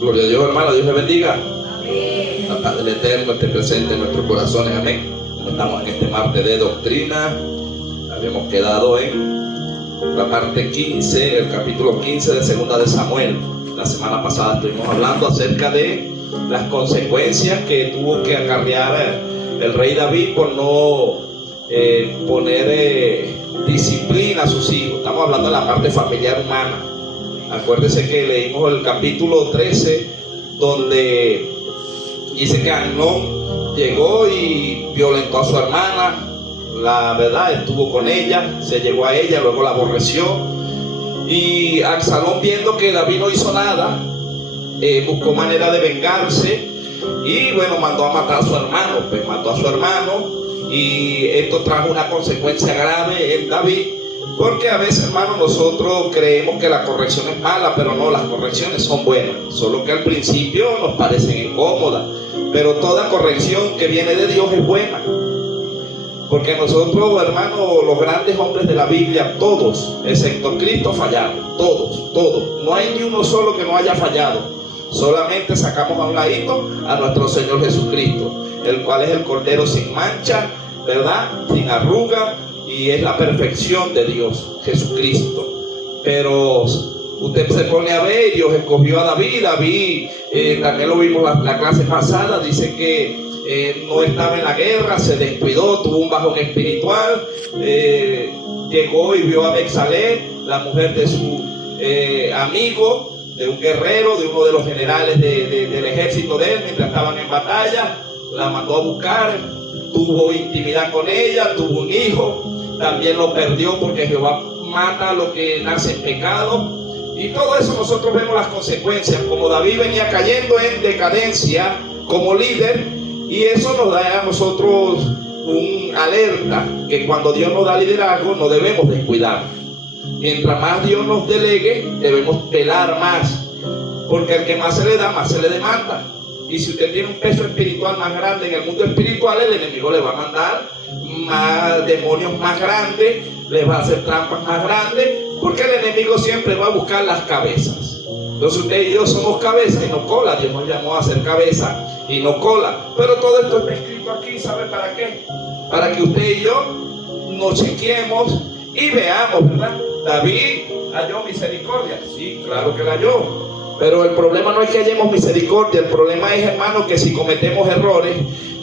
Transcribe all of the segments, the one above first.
Gloria a Dios, hermano, Dios le bendiga. Amén. La paz del Eterno esté presente en nuestros corazones, amén. Estamos en este martes de doctrina. Habíamos quedado en la parte 15, el capítulo 15 de Segunda de Samuel. La semana pasada estuvimos hablando acerca de las consecuencias que tuvo que acarrear el rey David por no poner disciplina a sus hijos. Estamos hablando de la parte familiar humana. Acuérdense que leímos el capítulo 13, donde dice que Amnón llegó y violentó a su hermana. La verdad, estuvo con ella, se llegó a ella, luego la aborreció. Y Absalón, viendo que David no hizo nada, buscó manera de vengarse y bueno, mandó a matar a su hermano. Pues mató a su hermano y esto trajo una consecuencia grave en David. Porque a veces, hermano, nosotros creemos que la corrección es mala, pero no, las correcciones son buenas. Solo que al principio nos parecen incómodas. Pero toda corrección que viene de Dios es buena. Porque nosotros, hermano, los grandes hombres de la Biblia, todos, excepto Cristo, fallaron. Todos. No hay ni uno solo que no haya fallado. Solamente sacamos a un ladito a nuestro Señor Jesucristo, el cual es el Cordero sin mancha, ¿verdad? Sin arruga. Y es la perfección de Dios, Jesucristo. Pero usted se pone a ver, Dios escogió a David. David, también lo vimos la clase pasada, dice que no estaba en la guerra, se descuidó, tuvo un bajón espiritual. Llegó y vio a Bexalé, la mujer de su amigo, de un guerrero, de uno de los generales del ejército de él, mientras estaban en batalla. La mandó a buscar, tuvo intimidad con ella, tuvo un hijo. También lo perdió porque Jehová mata a lo que nace en pecado. Y todo eso nosotros vemos las consecuencias. Como David venía cayendo en decadencia como líder, y eso nos da a nosotros un alerta que cuando Dios nos da liderazgo no debemos descuidar. Mientras más Dios nos delegue, debemos velar más, porque al que más se le da, más se le demanda. Y si usted tiene un peso espiritual más grande en el mundo espiritual, el enemigo le va a mandar más demonios más grandes, le va a hacer trampas más grandes, porque el enemigo siempre va a buscar las cabezas. Entonces usted y yo somos cabeza y no cola. Dios nos llamó a ser cabeza y no cola. Pero todo esto está escrito aquí, ¿sabe para qué? Para que usted y yo nos chequeemos y veamos, ¿verdad? David halló misericordia. Sí, claro que la halló. Pero el problema no es que hallemos misericordia. El problema es, hermano, que si cometemos errores,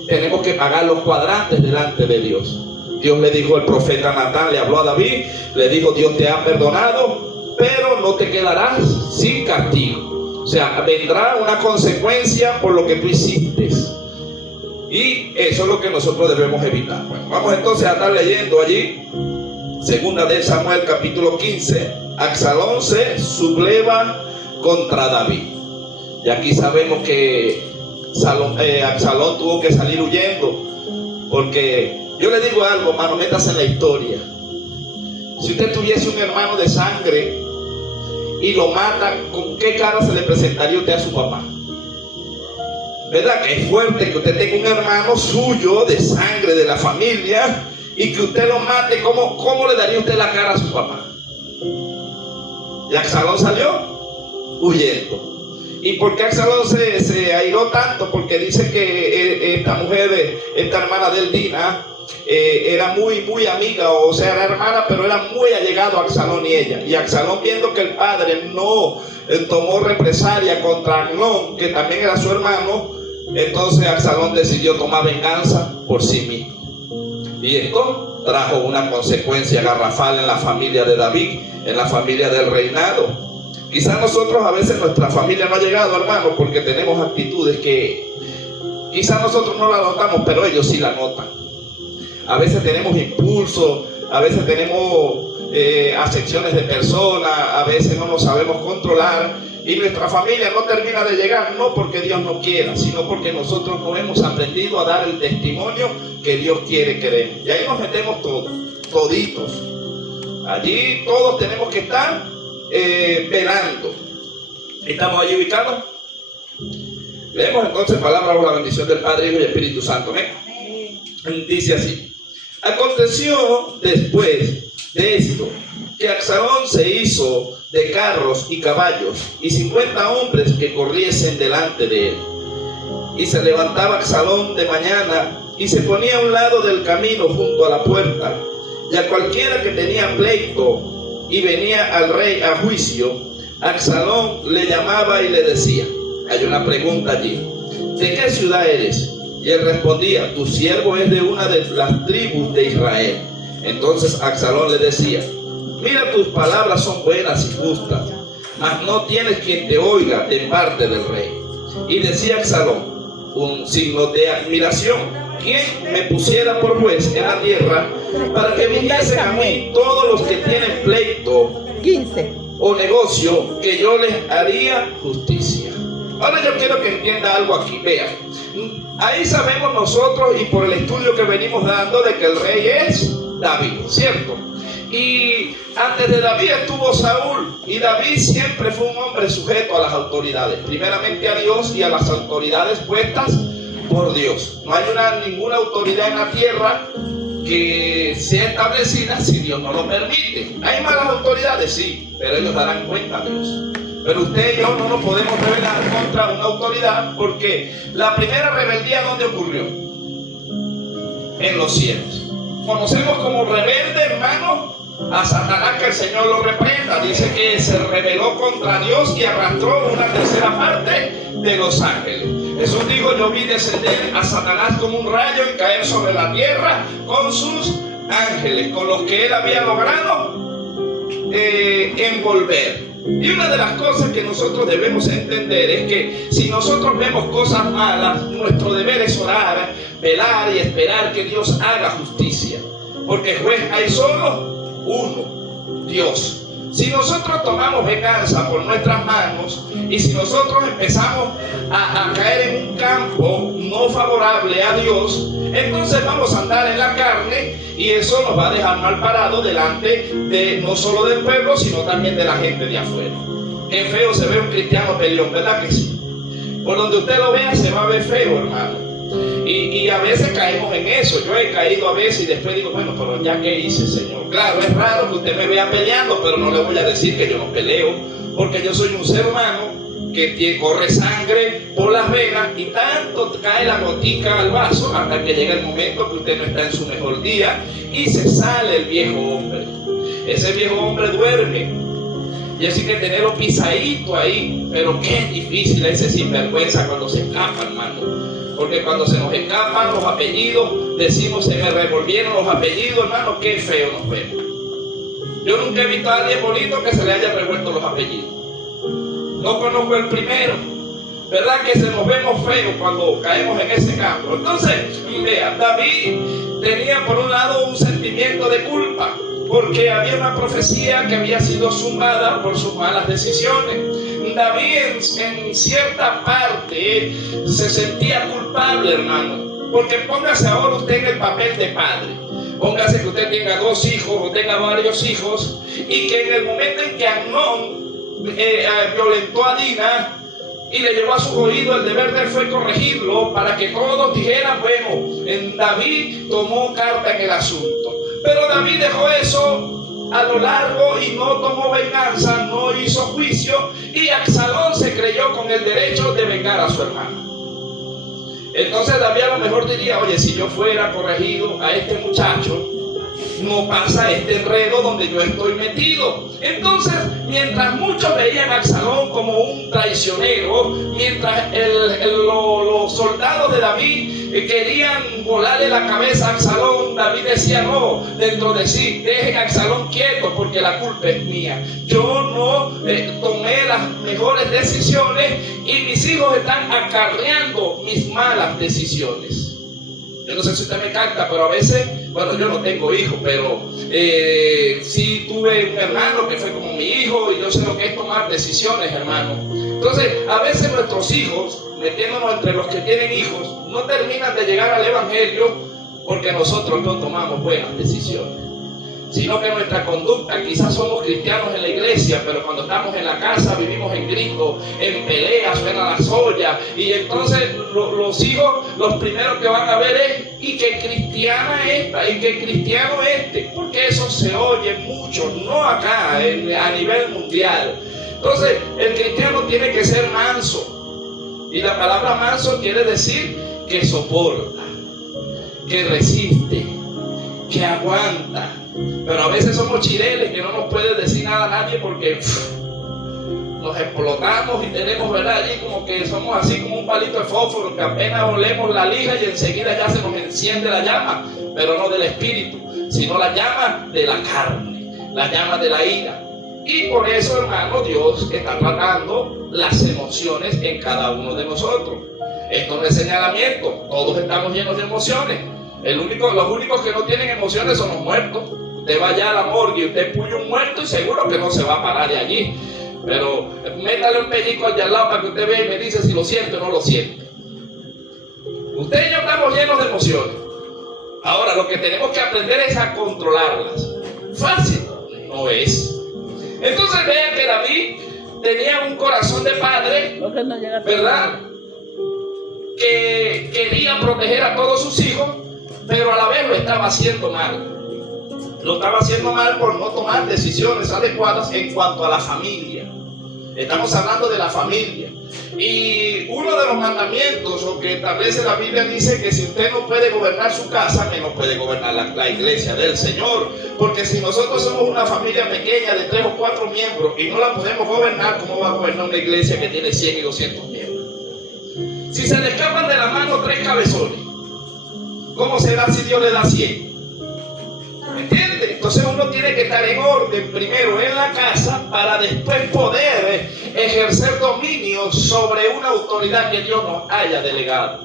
tenemos que pagar los cuadrantes delante de Dios. Dios le dijo, el profeta Natán le habló a David, le dijo, Dios te ha perdonado, pero no te quedarás sin castigo. O sea, vendrá una consecuencia por lo que tú hiciste. Y eso es lo que nosotros debemos evitar. Bueno, vamos entonces a estar leyendo allí, Segunda de Samuel, capítulo 15. Absalón se subleva contra David. Y aquí sabemos que Absalón tuvo que salir huyendo, porque yo le digo algo, hermano, métase en la historia. Si usted tuviese un hermano de sangre y lo mata, ¿con qué cara se le presentaría usted a su papá? ¿Verdad que es fuerte que usted tenga un hermano suyo de sangre, de la familia, y que usted lo mate? ¿Cómo le daría usted la cara a su papá? Y Absalón salió huyendo. ¿Y por qué Absalón se airó tanto? Porque dice que esta mujer, esta hermana de él, Dina, era muy amiga, o sea, era hermana, pero era muy allegado a Absalón y ella. Y Absalón, viendo que el padre no tomó represalia contra Amnón, que también era su hermano, entonces Absalón decidió tomar venganza por sí mismo. Y esto trajo una consecuencia garrafal en la familia de David, en la familia del reinado. Quizás nosotros a veces nuestra familia no ha llegado, hermano, porque tenemos actitudes que quizás nosotros no la notamos, pero ellos sí la notan. A veces tenemos impulsos, a veces tenemos acepciones de personas, a veces no nos sabemos controlar y nuestra familia no termina de llegar, no porque Dios no quiera, sino porque nosotros no hemos aprendido a dar el testimonio que Dios quiere que demos. Y ahí nos metemos todos, toditos. Allí todos tenemos que estar velando. ¿Estamos allí ubicados? Leemos entonces palabra por la bendición del Padre, Hijo y Espíritu Santo. Dice así: aconteció después de esto, que Absalón se hizo de carros y caballos y 50 hombres que corriesen delante de él. Y se levantaba Absalón de mañana y se ponía a un lado del camino junto a la puerta, y a cualquiera que tenía pleito y venía al rey a juicio, Absalón le llamaba y le decía, hay una pregunta allí, ¿de qué ciudad eres? Y él respondía, tu siervo es de una de las tribus de Israel. Entonces Absalón le decía, mira, tus palabras son buenas y justas, mas no tienes quien te oiga de parte del rey. Y decía Absalón, un signo de admiración, ¿quién me pusiera por juez en la tierra para que viniesen a mí todos los que tienen pleito 15 o negocio, que yo les haría justicia? Ahora yo quiero que entienda algo aquí. Vean, ahí sabemos nosotros y por el estudio que venimos dando de que el rey es David, ¿cierto? Y antes de David estuvo Saúl, y David siempre fue un hombre sujeto a las autoridades, primeramente a Dios y a las autoridades puestas por Dios. No hay ninguna autoridad en la tierra que sea establecida si Dios no lo permite. ¿Hay malas autoridades? Sí, pero ellos darán cuenta a Dios. Pero usted y yo no nos podemos rebelar contra una autoridad, porque la primera rebeldía, ¿dónde ocurrió? En los cielos. Conocemos como rebelde, hermano, a Satanás, que el Señor lo reprenda. Dice que se rebeló contra Dios y arrastró una tercera parte de los ángeles. Jesús dijo, yo vi descender a Satanás como un rayo y caer sobre la tierra con sus ángeles, con los que él había logrado envolver. Y una de las cosas que nosotros debemos entender es que si nosotros vemos cosas malas, nuestro deber es orar, velar y esperar que Dios haga justicia, porque juez hay solo uno, Dios. Si nosotros tomamos venganza por nuestras manos y si nosotros empezamos a caer en un campo no favorable a Dios, entonces vamos a andar en la carne, y eso nos va a dejar mal parado delante de no solo del pueblo, sino también de la gente de afuera. Qué feo se ve un cristiano peleón, ¿verdad que sí? Por donde usted lo vea se va a ver feo, hermano. Y a veces caemos en eso. Yo he caído a veces y después digo, bueno, pero ya qué hice, Señor. Claro, es raro que usted me vea peleando, pero no le voy a decir que yo no peleo, porque yo soy un ser humano que corre sangre por las venas, y tanto cae la gotica al vaso hasta que llega el momento que usted no está en su mejor día y se sale el viejo hombre. Ese viejo hombre duerme, y así que tenerlo pisadito ahí. Pero qué difícil ese sinvergüenza cuando se escapa, hermano. Porque cuando se nos escapan los apellidos, decimos, se me revolvieron los apellidos, hermano, qué feo nos vemos. Yo nunca he visto a alguien bonito que se le haya revuelto los apellidos. No conozco el primero. ¿Verdad que se nos vemos feos cuando caemos en ese campo? Entonces, vea, David tenía por un lado un sentimiento de culpa, porque había una profecía que había sido zumbada por sus malas decisiones. David en cierta parte se sentía culpable, hermano, porque póngase ahora usted en el papel de padre. Póngase que usted tenga 2 hijos o tenga varios hijos, y que en el momento en que Amnón violentó a Dina y le llevó a sus oídos, el deber de él fue corregirlo para que todos dijeran, bueno, David tomó carta en el asunto. Pero David dejó eso a lo largo y no tomó venganza, no hizo juicio, y Absalón se creyó con el derecho de vengar a su hermano. Entonces David a lo mejor diría, oye, si yo fuera corregido a este muchacho, no pasa este enredo donde yo estoy metido. Entonces, mientras muchos veían a Absalón como un traicionero, mientras los soldados de David querían volarle la cabeza a Absalón, David decía, no, dentro de sí, dejen a Absalón quieto porque la culpa es mía. Yo no tomé las mejores decisiones y mis hijos están acarreando mis malas decisiones. Yo no sé si usted me capta, pero a veces, bueno, yo no tengo hijos, pero sí tuve un hermano que fue como mi hijo, y yo sé lo que es tomar decisiones, hermano. Entonces, a veces nuestros hijos, metiéndonos entre los que tienen hijos, no terminan de llegar al evangelio porque nosotros no tomamos buenas decisiones, sino que nuestra conducta, quizás somos cristianos en la iglesia, pero cuando estamos en la casa vivimos en gritos, en peleas, suena la soya, y entonces los hijos, los primeros que van a ver es y que cristiana esta, y que cristiano este, porque eso se oye mucho, no acá, a nivel mundial. Entonces, el cristiano tiene que ser manso, y la palabra manso quiere decir que soporta, que resiste, que aguanta. Pero a veces somos chireles que no nos puede decir nada a nadie porque nos explotamos y tenemos, ¿verdad? Allí como que somos así como un palito de fósforo que apenas olemos la lija y enseguida ya se nos enciende la llama, pero no del espíritu, sino la llama de la carne, la llama de la ira. Y por eso, hermano, Dios está tratando las emociones en cada uno de nosotros. Esto no es señalamiento, todos estamos llenos de emociones. Los únicos que no tienen emociones son los muertos. Usted va allá a la morgue y usted puye un muerto y seguro que no se va a parar de allí. Pero métale un pellizco al de al lado para que usted vea y me dice si lo siente o no lo siente. Usted y yo estamos llenos de emociones. Ahora, lo que tenemos que aprender es a controlarlas. Fácil no es. Entonces vean que David tenía un corazón de padre, ¿verdad? Que quería proteger a todos sus hijos, pero a la vez lo estaba haciendo mal. Lo estaba haciendo mal por no tomar decisiones adecuadas en cuanto a la familia. Estamos hablando de la familia. Y uno de los mandamientos, o que establece la Biblia, dice que si usted no puede gobernar su casa, menos puede gobernar la iglesia del Señor. Porque si nosotros somos una familia pequeña de 3 o 4 miembros y no la podemos gobernar, ¿cómo va a gobernar una iglesia que tiene 100 y 200 miembros? Si se le escapan de la mano 3 cabezones, ¿cómo será si Dios le da 100? ¿Me entiendes? Entonces uno tiene que estar en orden primero en la casa para después poder ejercer dominio sobre una autoridad que Dios nos haya delegado.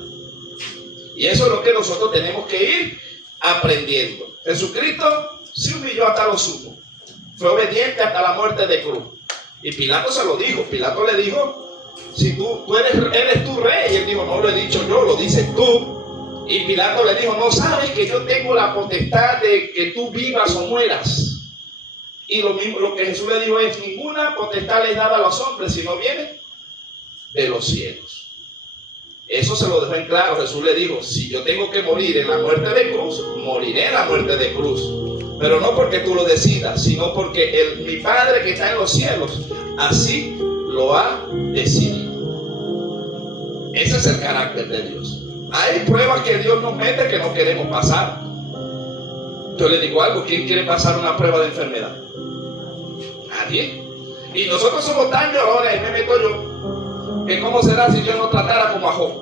Y eso es lo que nosotros tenemos que ir aprendiendo. Jesucristo se humilló hasta lo sumo. Fue obediente hasta la muerte de cruz. Y Pilato se lo dijo. Pilato le dijo, si tú eres tu rey. Y él dijo, no lo he dicho yo, lo dices tú. Y Pilato le dijo, no sabes que yo tengo la potestad de que tú vivas o mueras. Y lo mismo, lo que Jesús le dijo es, ninguna potestad le es dada a los hombres, sino viene de los cielos. Eso se lo dejó en claro. Jesús le dijo, si yo tengo que morir en la muerte de cruz, moriré en la muerte de cruz. Pero no porque tú lo decidas, sino porque mi Padre que está en los cielos, así lo ha decidido. Ese es el carácter de Dios. Hay pruebas que Dios nos mete que no queremos pasar. Yo le digo algo, ¿quién quiere pasar una prueba de enfermedad? Nadie. Y nosotros somos tan llorones, y me meto yo, que cómo será si Dios nos tratara como a Job.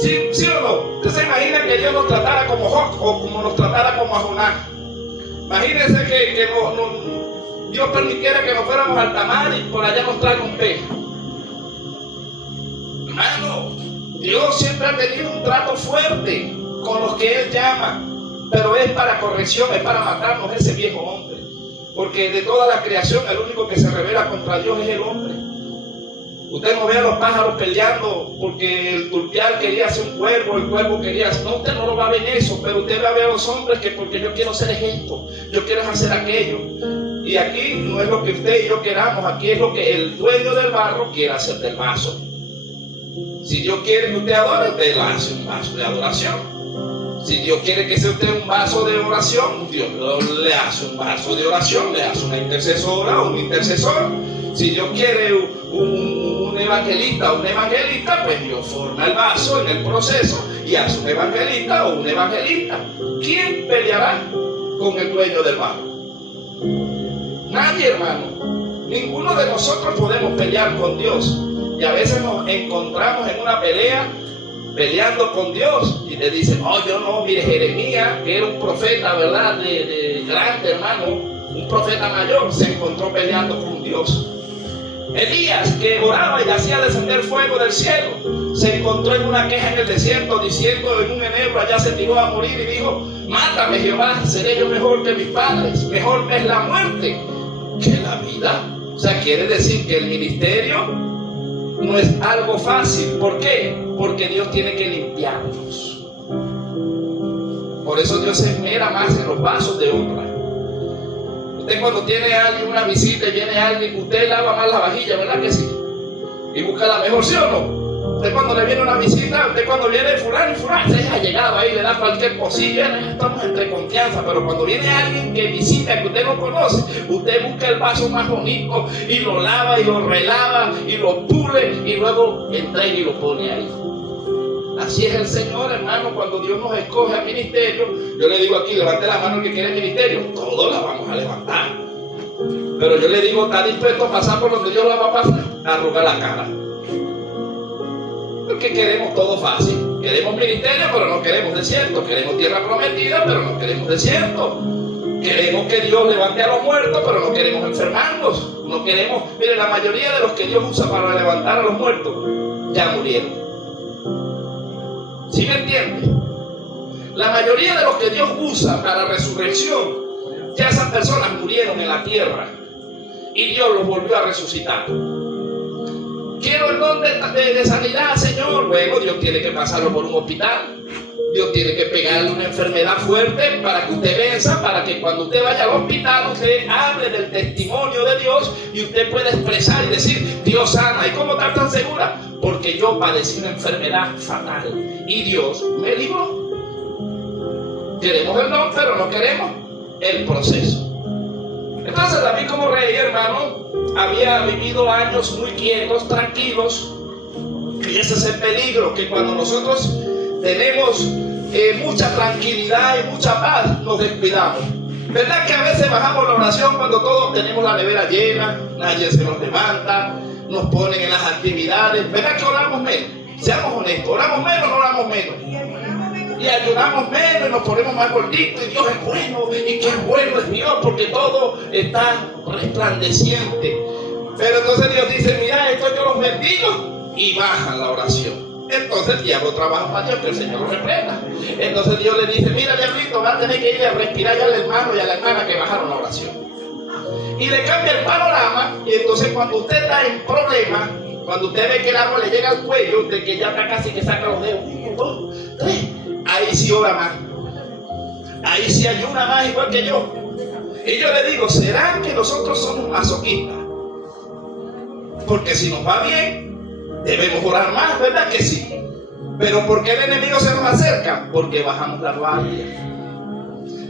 ¿Sí o no? ¿Usted se imagina que Dios nos tratara como Job o como nos tratara como a Jonás? Imagínense que Dios permitiera que nos fuéramos al mar y por allá nos traiga un pez. Hermano, Dios siempre ha tenido un trato fuerte con los que Él llama, pero es para corrección, es para matarnos ese viejo hombre. Porque de toda la creación, el único que se revela contra Dios es el hombre. Usted no ve a los pájaros peleando porque el turpial quería hacer un cuervo, el cuervo quería hacer... No, usted no lo va a ver en eso, pero usted va a ver a los hombres que porque yo quiero ser esto, yo quiero hacer aquello. Y aquí no es lo que usted y yo queramos, aquí es lo que el dueño del barro quiere hacer del vaso. Si Dios quiere que usted adore, usted le hace un vaso de adoración. Si Dios quiere que sea usted un vaso de oración, Dios le hace un vaso de oración, le hace una intercesora o un intercesor. Si Dios quiere un evangelista o una evangelista, pues Dios forma el vaso en el proceso y hace un evangelista o un evangelista. ¿Quién peleará con el dueño del barro? Nadie, hermano. Ninguno de nosotros podemos pelear con Dios. Y a veces nos encontramos en una pelea, peleando con Dios. Y le dicen, oh, yo no, mire, Jeremías, que era un profeta, ¿verdad? De grande, hermano, un profeta mayor, se encontró peleando con Dios. Elías, que oraba y hacía descender fuego del cielo, se encontró en una queja en el desierto, diciendo en un enebro, allá se tiró a morir y dijo, mátame Jehová, seré yo mejor que mis padres, mejor me es la muerte que la vida. O sea, quiere decir que el ministerio no es algo fácil. ¿Por qué? Porque Dios tiene que limpiarnos. Por eso Dios se esmera más en los vasos de honra. Usted cuando tiene a alguien una visita y viene alguien, usted lava más la vajilla, ¿verdad que sí? Y busca la mejor, ¿sí o no? Usted cuando le viene una visita, usted cuando viene fulano y fulano, se ha llegado ahí, le da cualquier cosilla, estamos entre confianza. Pero cuando viene alguien que visita, que usted no conoce, usted busca el vaso más bonito y lo lava y lo relava y lo pule y luego entrega y lo pone ahí. Así es el Señor, hermano. Cuando Dios nos escoge al ministerio, yo le digo aquí, levante la mano el que quiere el ministerio, todos la vamos a levantar. Pero yo le digo, ¿está dispuesto a pasar por donde Dios la va a pasar? A arrugar la cara. Porque queremos todo fácil. Queremos ministerio, pero no queremos desierto. Queremos tierra prometida, pero no queremos desierto. Queremos que Dios levante a los muertos, pero no queremos enfermarnos. No queremos. Mire, la mayoría de los que Dios usa para levantar a los muertos ya murieron. ¿Sí me entiende? La mayoría de los que Dios usa para resurrección, ya esas personas murieron en la tierra y Dios los volvió a resucitar. Quiero el don de sanidad, Señor. Bueno, Dios tiene que pasarlo por un hospital. Dios tiene que pegarle una enfermedad fuerte para que usted venza, para que cuando usted vaya al hospital, usted hable del testimonio de Dios y usted pueda expresar y decir, Dios sana. ¿Y cómo está tan segura? Porque yo padecí una enfermedad fatal y Dios me libró. Queremos el don, pero no queremos el proceso. Entonces David, como rey, hermano, había vivido años muy quietos, tranquilos. Y ese es el peligro, que cuando nosotros tenemos mucha tranquilidad y mucha paz, nos descuidamos. ¿Verdad que a veces bajamos la oración cuando todos tenemos la nevera llena, nadie se nos levanta, nos ponen en las actividades? ¿Verdad que oramos menos? Seamos honestos, ¿oramos menos o no oramos menos? Y ayunamos menos y nos ponemos más gorditos y Dios es bueno y qué bueno es Dios porque todo está resplandeciente. Pero entonces Dios dice, mira, esto yo los bendigo, y baja la oración. Entonces el diablo trabaja para Dios, que el Señor lo reprenda. Entonces Dios le dice, mira, diablito, va a tener que ir a respirar ya al hermano y a la hermana que bajaron la oración. Y le cambia el panorama. Y entonces cuando usted está en problemas, cuando usted ve que el agua le llega al cuello, de que ya está casi que saca los dedos, 1, 2, 3, ahí sí ora más, ahí sí ayuna más, igual que yo. Y yo le digo, ¿será que nosotros somos masoquistas? Porque si nos va bien, debemos orar más, ¿verdad que sí? Pero ¿por qué el enemigo se nos acerca? Porque bajamos la guardia.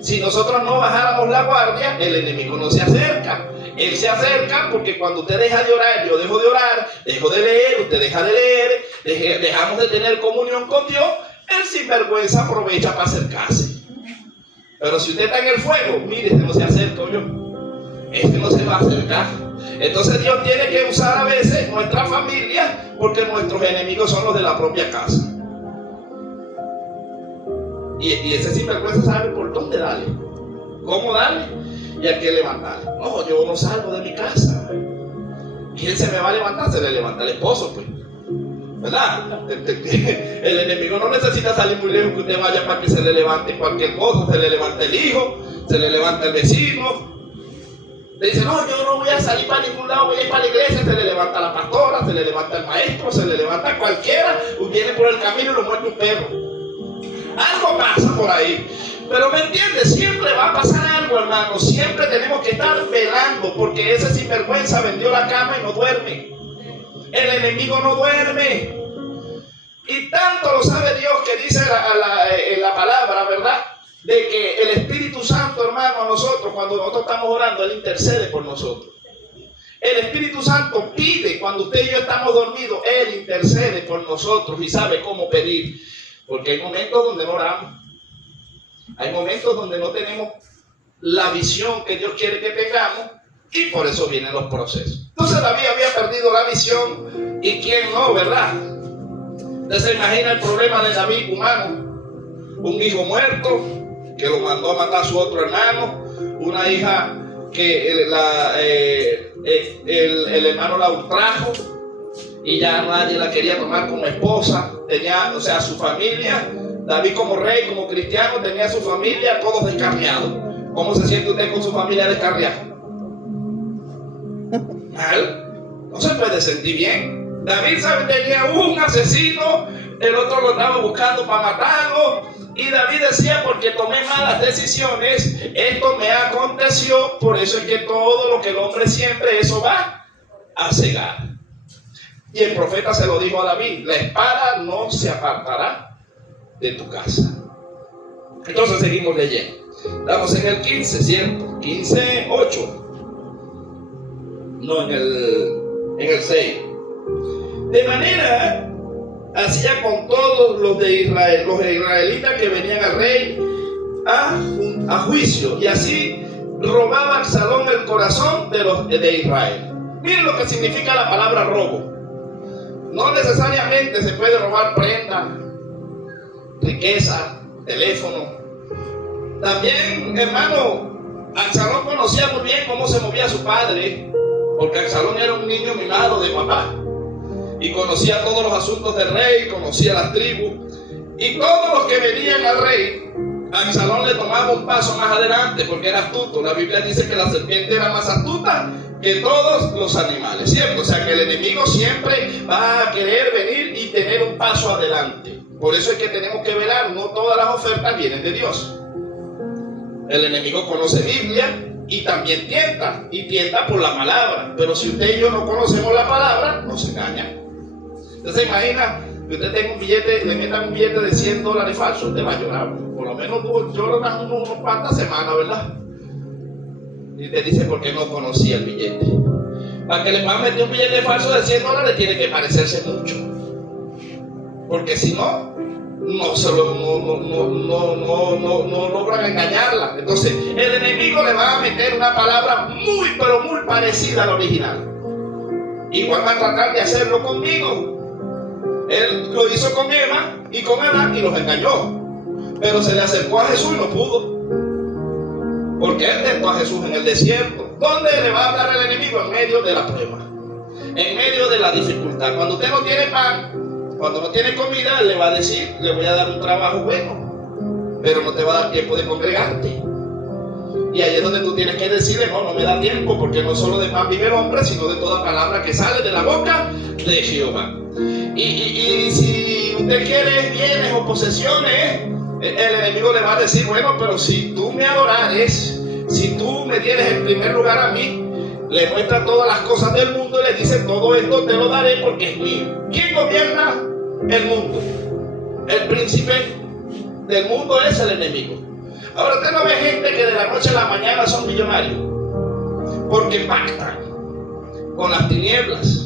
Si nosotros no bajáramos la guardia, el enemigo no se acerca. Él se acerca porque cuando usted deja de orar, yo dejo de orar, dejo de leer, usted deja de leer, dejamos de tener comunión con Dios, el sinvergüenza aprovecha para acercarse. Pero si usted está en el fuego, mire, este no se acerca yo. Este no se va a acercar. Entonces Dios tiene que usar a veces nuestra familia, porque nuestros enemigos son los de la propia casa. Y ese sinvergüenza sabe por dónde darle, cómo darle y a quién levantarle. No, yo no salgo de mi casa. Y él se me va a levantar, se le levanta el esposo, pues. ¿Verdad? El enemigo no necesita salir muy lejos que usted vaya para que se le levante cualquier cosa. Se le levanta el hijo, se le levanta el vecino. Le dice, no, yo no voy a salir para ningún lado, voy a ir para la iglesia. Se le levanta la pastora, se le levanta el maestro, se le levanta cualquiera. Viene por el camino y lo muerde un perro. Algo pasa por ahí. Pero me entiendes, siempre va a pasar algo, hermano. Siempre tenemos que estar velando, porque ese sinvergüenza vendió la cama y no duerme. El enemigo no duerme. Y tanto lo sabe Dios que dice en la palabra, ¿verdad? De que el Espíritu Santo, hermano, a nosotros, cuando nosotros estamos orando, Él intercede por nosotros. El Espíritu Santo pide, cuando usted y yo estamos dormidos, Él intercede por nosotros y sabe cómo pedir. Porque hay momentos donde no oramos. Hay momentos donde no tenemos la visión que Dios quiere que tengamos y por eso vienen los procesos. Entonces David había perdido la visión y quién no, ¿verdad? Usted se imagina el problema de David humano. Un hijo muerto que lo mandó a matar a su otro hermano. Una hija que el hermano la ultrajo y ya nadie la quería tomar como esposa. Tenía, o sea, su familia. David como rey, como cristiano, tenía su familia todos descarriados. ¿Cómo se siente usted con su familia descarriada? Mal. No se puede sentir bien. David, ¿sabe? Tenía un asesino, el otro lo estaba buscando para matarlo. Y David decía, porque tomé malas decisiones, esto me aconteció. Por eso es que todo lo que el hombre siempre, eso va a cegar. Y el profeta se lo dijo a David: la espada no se apartará de tu casa. Entonces seguimos leyendo. Estamos en el 15, ¿cierto? 15:8. No, en el 6. De manera hacía con todos los de Israel, los israelitas que venían al rey a juicio, y así robaba Absalón el corazón de los de Israel. Miren lo que significa la palabra robo. No necesariamente se puede robar prenda, riqueza, teléfono. También, hermano, Absalón conocía muy bien cómo se movía su padre, porque Absalón era un niño mimado de papá y conocía todos los asuntos del rey, conocía las tribus, y todos los que venían al rey, Absalón le tomaba un paso más adelante porque era astuto. La Biblia dice que la serpiente era más astuta que todos los animales, ¿cierto? O sea que el enemigo siempre va a querer venir y tener un paso adelante. Por eso es que tenemos que velar. No todas las ofertas vienen de Dios. El enemigo conoce Biblia y también tienta, y tienta por la palabra. Pero si usted y yo no conocemos la palabra, nos engaña. Usted se imagina que usted tenga un billete, le metan un billete de $100 falso, usted va a llorar. Por lo menos llora unos cuantas semanas, ¿verdad? Y te dice: ¿por qué no conocía el billete? Para que le puedan meter un billete falso de $100 tiene que parecerse mucho. Porque si no, no logran engañarla. Entonces el enemigo le va a meter una palabra muy pero muy parecida al original. Igual va a tratar de hacerlo conmigo. Él lo hizo con Eva y con Adán y los engañó. Pero se le acercó a Jesús y no pudo. Porque él tentó a Jesús en el desierto. ¿Dónde le va a hablar el enemigo? En medio de la prueba, en medio de la dificultad. Cuando usted no tiene pan, cuando no tiene comida, le va a decir: le voy a dar un trabajo bueno, pero no te va a dar tiempo de congregarte. Y ahí es donde tú tienes que decirle: no me da tiempo, porque no solo de pan vive el hombre, sino de toda palabra que sale de la boca de Jehová. Y si usted quiere bienes o posesiones, el enemigo le va a decir: bueno, pero si tú me adorares, si tú me tienes en primer lugar a mí, le muestra todas las cosas del mundo y le dice: todo esto te lo daré porque es mío. ¿Quién gobierna el mundo? El príncipe del mundo es el enemigo. Ahora usted no ve gente que de la noche a la mañana son millonarios porque pactan con las tinieblas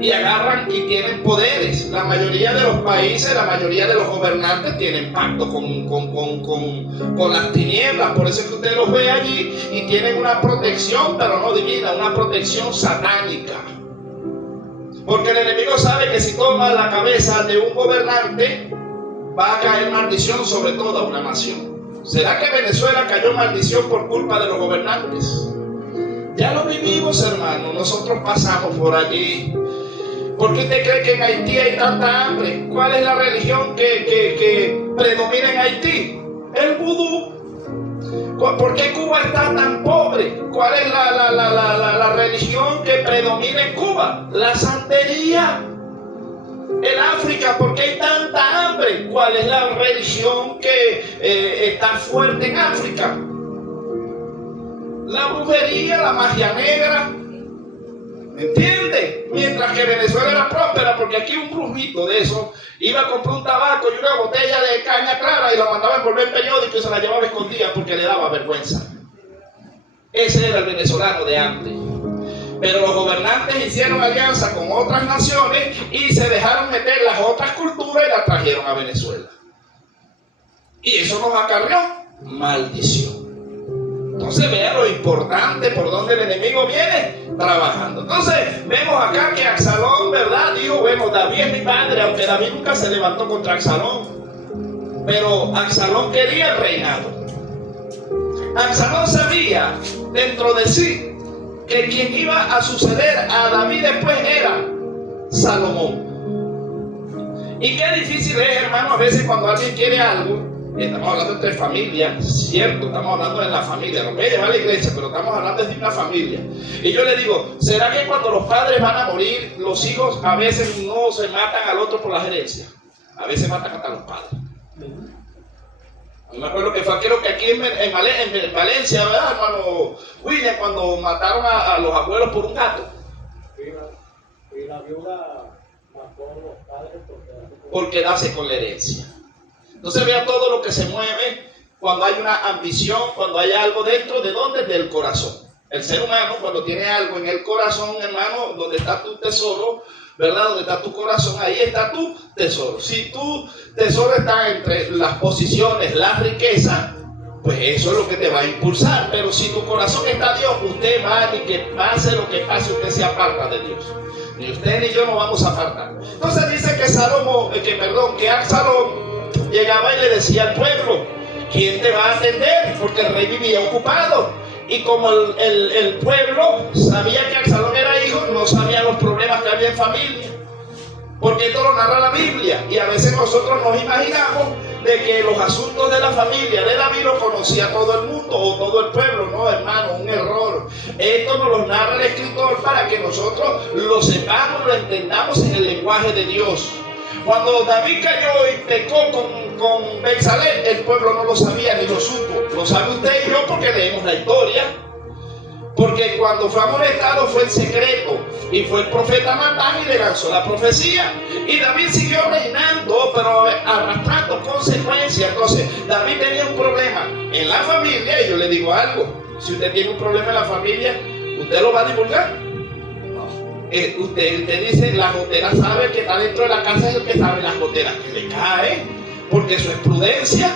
y agarran y tienen poderes. La mayoría de los países, la mayoría de los gobernantes tienen pacto con las tinieblas. Por eso es que usted los ve allí y tienen una protección, pero no divina, una protección satánica. Porque el enemigo sabe que si toma la cabeza de un gobernante, va a caer maldición sobre toda una nación. ¿Será que Venezuela cayó maldición por culpa de los gobernantes? Ya lo vivimos, hermano. Nosotros pasamos por allí. ¿Por qué usted cree que en Haití hay tanta hambre? ¿Cuál es la religión que predomina en Haití? El vudú. ¿Por qué Cuba está tan pobre? ¿Cuál es la religión que predomina en Cuba? La santería. En África, ¿por qué hay tanta hambre? ¿Cuál es la religión que está fuerte en África? La brujería, la magia negra. ¿Me entiende? Mientras que Venezuela era próspera, porque aquí un brujito de eso iba a comprar un tabaco y una botella de caña clara y la mandaba a envolver en periódico y se la llevaba escondida porque le daba vergüenza. Ese era el venezolano de antes. Pero los gobernantes hicieron alianza con otras naciones y se dejaron meter las otras culturas y las trajeron a Venezuela. Y eso nos acarreó maldición. Entonces vea lo importante por donde el enemigo viene trabajando. Entonces vemos acá que Absalón, ¿verdad? Dijo: bueno, David es mi padre, aunque David nunca se levantó contra Absalón. Pero Absalón quería el reinado. Absalón sabía dentro de sí que quien iba a suceder a David después era Salomón. Y qué difícil es, hermano, a veces cuando alguien quiere algo. Estamos hablando entre familias, cierto, estamos hablando de la familia. Nos puede llevar a la iglesia, pero estamos hablando de una familia. Y yo le digo: ¿será que cuando los padres van a morir, los hijos a veces no se matan al otro por las herencias? A veces matan hasta los padres. Yo me acuerdo que fue creo que aquí en Valencia, ¿verdad, hermano William? Cuando mataron a los abuelos por un gato. la viuda mató a los padres por quedarse con la herencia. Entonces vea todo lo que se mueve cuando hay una ambición, cuando hay algo dentro, ¿de dónde? Del corazón. El ser humano cuando tiene algo en el corazón, hermano, donde está tu tesoro, ¿verdad? Donde está tu corazón, ahí está tu tesoro. Si tu tesoro está entre las posiciones, la riqueza, pues eso es lo que te va a impulsar. Pero si tu corazón está a Dios, usted va, ni que pase lo que pase, usted se aparta de Dios. Ni usted ni yo nos vamos a apartar. Entonces dice que Absalón llegaba y le decía al pueblo: ¿quién te va a atender? Porque el rey vivía ocupado. Y como el pueblo sabía que Absalón era hijo, no sabía los problemas que había en familia. Porque esto lo narra la Biblia. Y a veces nosotros nos imaginamos de que los asuntos de la familia de David lo conocía todo el mundo o todo el pueblo. No, hermano, un error. Esto nos lo narra el escritor para que nosotros lo sepamos, lo entendamos en el lenguaje de Dios. Cuando David cayó y pecó con Bexalel, el pueblo no lo sabía ni lo supo. Lo sabe usted y yo porque leemos la historia. Porque cuando fue amonestado fue en secreto y fue el profeta Natán y le lanzó la profecía. Y David siguió reinando, pero arrastrando consecuencias. Entonces David tenía un problema en la familia. Y yo le digo algo: si usted tiene un problema en la familia, ¿usted lo va a divulgar? Usted dice, la gotera sabe, el que está dentro de la casa es el que sabe las goteras que le caen, porque eso es prudencia.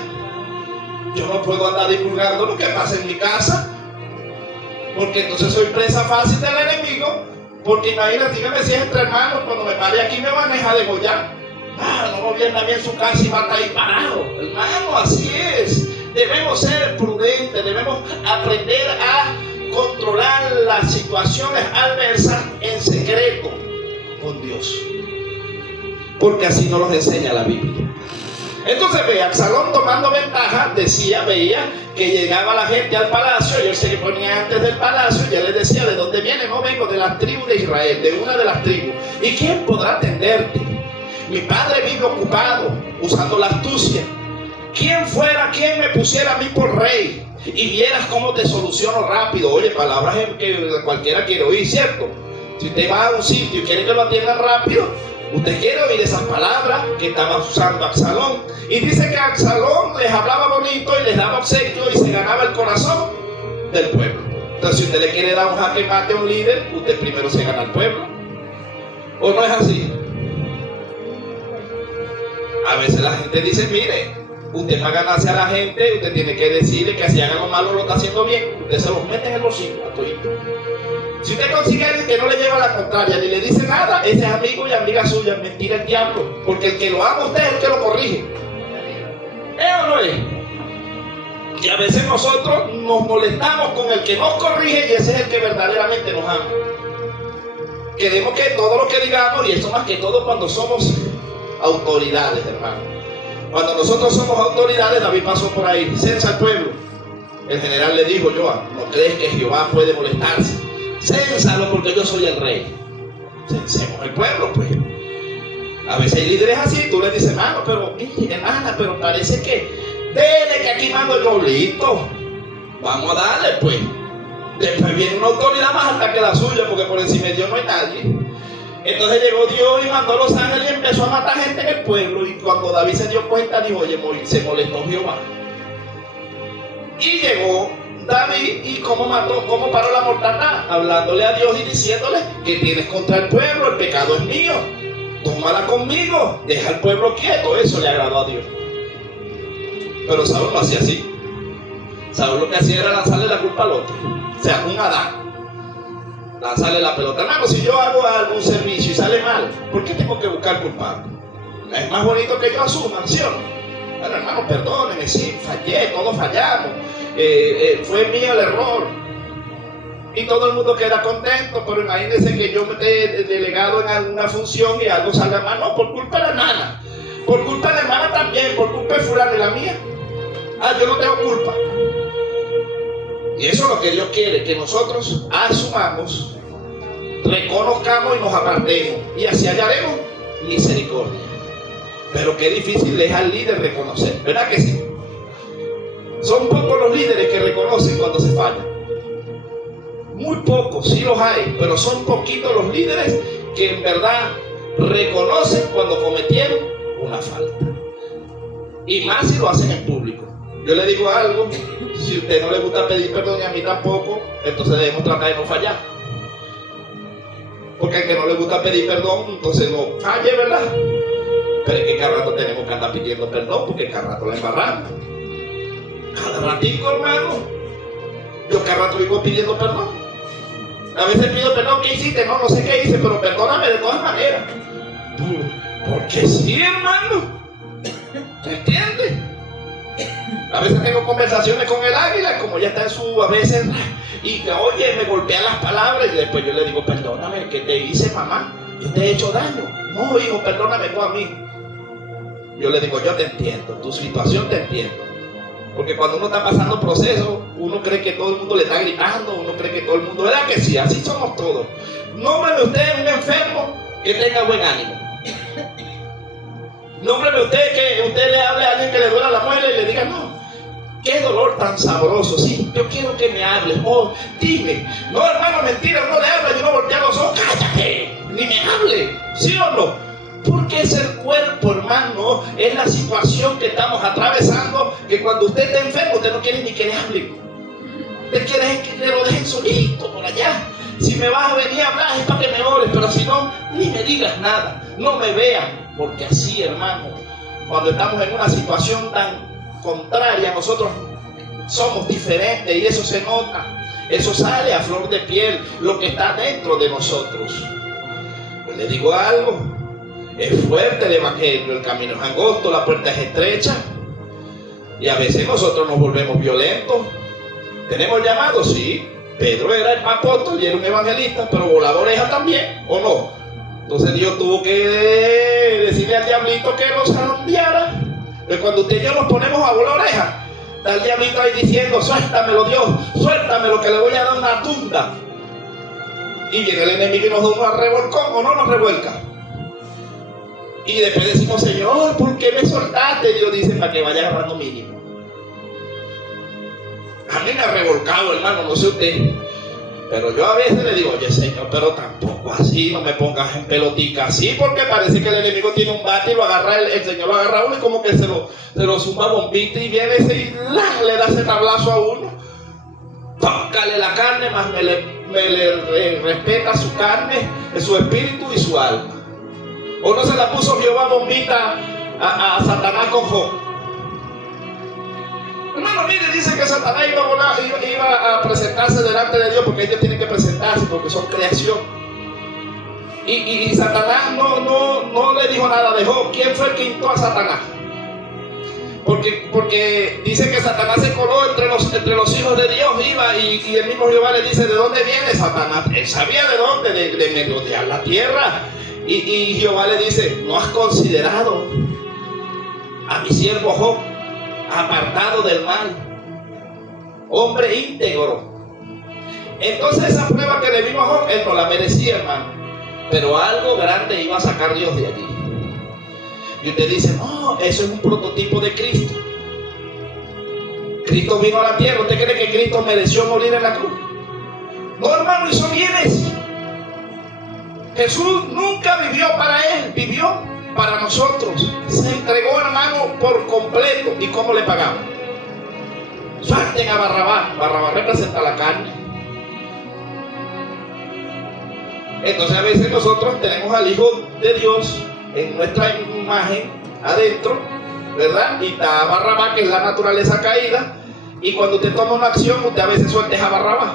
Yo no puedo andar divulgando lo que pasa en mi casa, porque entonces soy presa fácil del enemigo. Porque imagínate, dígame si es entre hermanos, cuando me pare aquí me van a dejar degollar. No gobierna bien su casa y va a estar ahí parado. Hermano, así es. Debemos ser prudentes, debemos aprender a controlar las situaciones adversas en secreto con Dios, porque así nos lo enseña la Biblia. Entonces ve, Absalón, tomando ventaja, veía que llegaba la gente al palacio y él se ponía antes del palacio y él les decía: ¿de dónde viene? No, vengo de la tribu de Israel, de una de las tribus. ¿Y quién podrá atenderte? Mi padre vive ocupado usando la astucia. ¿Quién fuera quien me pusiera a mí por rey? Y vieras cómo te soluciono rápido. Oye, palabras que cualquiera quiere oír, ¿cierto? Si usted va a un sitio y quiere que lo atiendan rápido, usted quiere oír esas palabras que estaba usando Absalón. Y dice que Absalón les hablaba bonito y les daba obsequio y se ganaba el corazón del pueblo. Entonces, si usted le quiere dar un jaque mate a un líder, usted primero se gana al pueblo. ¿O no es así? A veces la gente dice: mire, usted para ganarse a la gente, usted tiene que decirle que si haga algo malo lo está haciendo bien. Usted se los mete en el bolsillo a todito. Si usted consigue a alguien que no le lleva la contraria ni le dice nada, ese es amigo y amiga suya. Mentira el diablo. Porque el que lo ama a usted es el que lo corrige. ¿Es o no es? Y a veces nosotros nos molestamos con el que nos corrige y ese es el que verdaderamente nos ama. Queremos que todo lo que digamos, y eso más que todo cuando somos autoridades, hermano. Cuando nosotros somos autoridades, David pasó por ahí: censa al pueblo. El general le dijo: Joab, ¿no crees que Jehová puede molestarse? Cénsalo porque yo soy el rey. Cencemos el pueblo, pues. A veces hay líderes así, tú le dices: hermano, pero mire, hermana, pero parece que dele que aquí mando yo. Listo, vamos a darle, pues. Después viene una autoridad más alta que la suya, porque por encima de Dios no hay nadie. Entonces llegó Dios y mandó a los ángeles y empezó a matar gente en el pueblo. Y cuando David se dio cuenta, dijo: oye, se molestó Jehová. Y llegó David y cómo paró la mortandad, hablándole a Dios y diciéndole: ¿qué tienes contra el pueblo? El pecado es mío, tómala conmigo, deja al pueblo quieto. Eso le agradó a Dios. Pero Saúl no hacía así. Saúl lo que hacía era lanzarle la culpa al otro. O sea, un Adán, lanzarle la pelota. Hermano, si yo hago algún servicio y sale mal, ¿por qué tengo que buscar culpable? Es más bonito que yo asuma, ¿sí o no? Bueno, hermano, perdónenme, sí, fallé, todos fallamos. Fue mío el error. Y todo el mundo queda contento, pero imagínense que yo me esté delegado en alguna función y algo salga mal. No, por culpa de la hermana. Por culpa de la hermana también, por culpa de fulano de la mía. Yo no tengo culpa. Y eso es lo que Dios quiere, que nosotros asumamos, reconozcamos y nos apartemos. Y así hallaremos misericordia. Pero qué difícil es al líder reconocer, ¿verdad que sí? Son pocos los líderes que reconocen cuando se falla. Muy pocos, sí los hay, pero son poquitos los líderes que en verdad reconocen cuando cometieron una falta. Y más si lo hacen en público. Yo le digo algo, si a usted no le gusta pedir perdón y a mí tampoco, entonces debemos tratar de no fallar. Porque al que no le gusta pedir perdón, entonces no falle, ¿verdad? Pero es que cada rato tenemos que andar pidiendo perdón, porque cada rato la embarramos. Cada ratico, hermano. Yo cada rato vivo pidiendo perdón. A veces pido perdón, ¿qué hiciste? No sé qué hice, pero perdóname de todas maneras. Porque sí, hermano. ¿Entiendes? A veces tengo conversaciones con el águila, como ya está en su, a veces, y que oye, me golpea las palabras, y después yo le digo, perdóname, ¿qué te hice, mamá? Yo te he hecho daño. No, hijo, perdóname tú a mí. Yo le digo, yo te entiendo, tu situación te entiendo. Porque cuando uno está pasando procesos, uno cree que todo el mundo le está gritando, uno cree que todo el mundo, ¿verdad que sí? Así somos todos. Nómbreme usted un enfermo que tenga buen ánimo. Nómbreme usted que usted le hable a alguien que le duela la muela y le diga, no, qué dolor tan sabroso, sí, yo quiero que me hables, oh, dime. No, hermano, mentira, uno le habla y uno voltea los ojos, cállate, ni me hable, ¿sí o no? Porque es el cuerpo, hermano, es la situación que estamos atravesando, que cuando usted está enfermo, usted no quiere ni que le hable. Usted quiere que lo dejen solito por allá. Si me vas a venir a hablar es para que me ores, pero si no, ni me digas nada, no me vean. Porque así, hermano, cuando estamos en una situación tan contraria, nosotros somos diferentes y eso se nota. Eso sale a flor de piel, lo que está dentro de nosotros. Pues le digo algo. Es fuerte el evangelio, el camino es angosto, la puerta es estrecha y a veces nosotros nos volvemos violentos. ¿Tenemos llamados? Sí. Pedro era el apóstol y era un evangelista, pero volaba oreja también, ¿o no? Entonces Dios tuvo que decirle al diablito que lo zarandeara. Pero cuando usted y yo nos ponemos a volar oreja, está el diablito ahí diciendo, suéltamelo Dios, suéltamelo que le voy a dar una tunda. Y viene el enemigo y nos da un revolcón, ¿o no nos revuelca? Y después decimos, Señor, ¿por qué me soltaste? Dios dice, para que vaya agarrando mínimo. A mí me ha revolcado, hermano, no sé usted. Pero yo a veces le digo, oye, Señor, pero tampoco así, no me pongas en pelotica así, porque parece que el enemigo tiene un bate y lo agarra, el Señor lo agarra a uno y como que se lo zumba bombita y viene ese y le da ese tablazo a uno. Tócale la carne, más me le respeta su carne, su espíritu y su alma. ¿O no se la puso Jehová bombita a Satanás con Job? Hermano, mire, dice que Satanás iba a presentarse delante de Dios, porque ellos tienen que presentarse, porque son creación. Y Satanás no le dijo nada de Job. ¿Quién fue el que instó a Satanás? Porque dice que Satanás se coló entre los hijos de Dios, iba, y el mismo Jehová le dice, ¿de dónde viene Satanás? Él sabía de dónde, de merodear la tierra. Y Jehová le dice, ¿no has considerado a mi siervo Job, apartado del mal, hombre íntegro? Entonces esa prueba que le vino a Job, él no la merecía, hermano, pero algo grande iba a sacar Dios de allí. Y usted dice, no, eso es un prototipo de Cristo. Cristo vino a la tierra. ¿Usted cree que Cristo mereció morir en la cruz? No, hermano, hizo bienes. Jesús nunca vivió para él, vivió para nosotros. Se entregó, hermano, por completo. ¿Y cómo le pagamos? Suelten a Barrabás. Barrabás representa la carne. Entonces a veces nosotros tenemos al Hijo de Dios en nuestra imagen adentro, ¿verdad? Y está Barrabás, que es la naturaleza caída. Y cuando usted toma una acción, usted a veces suelta a Barrabás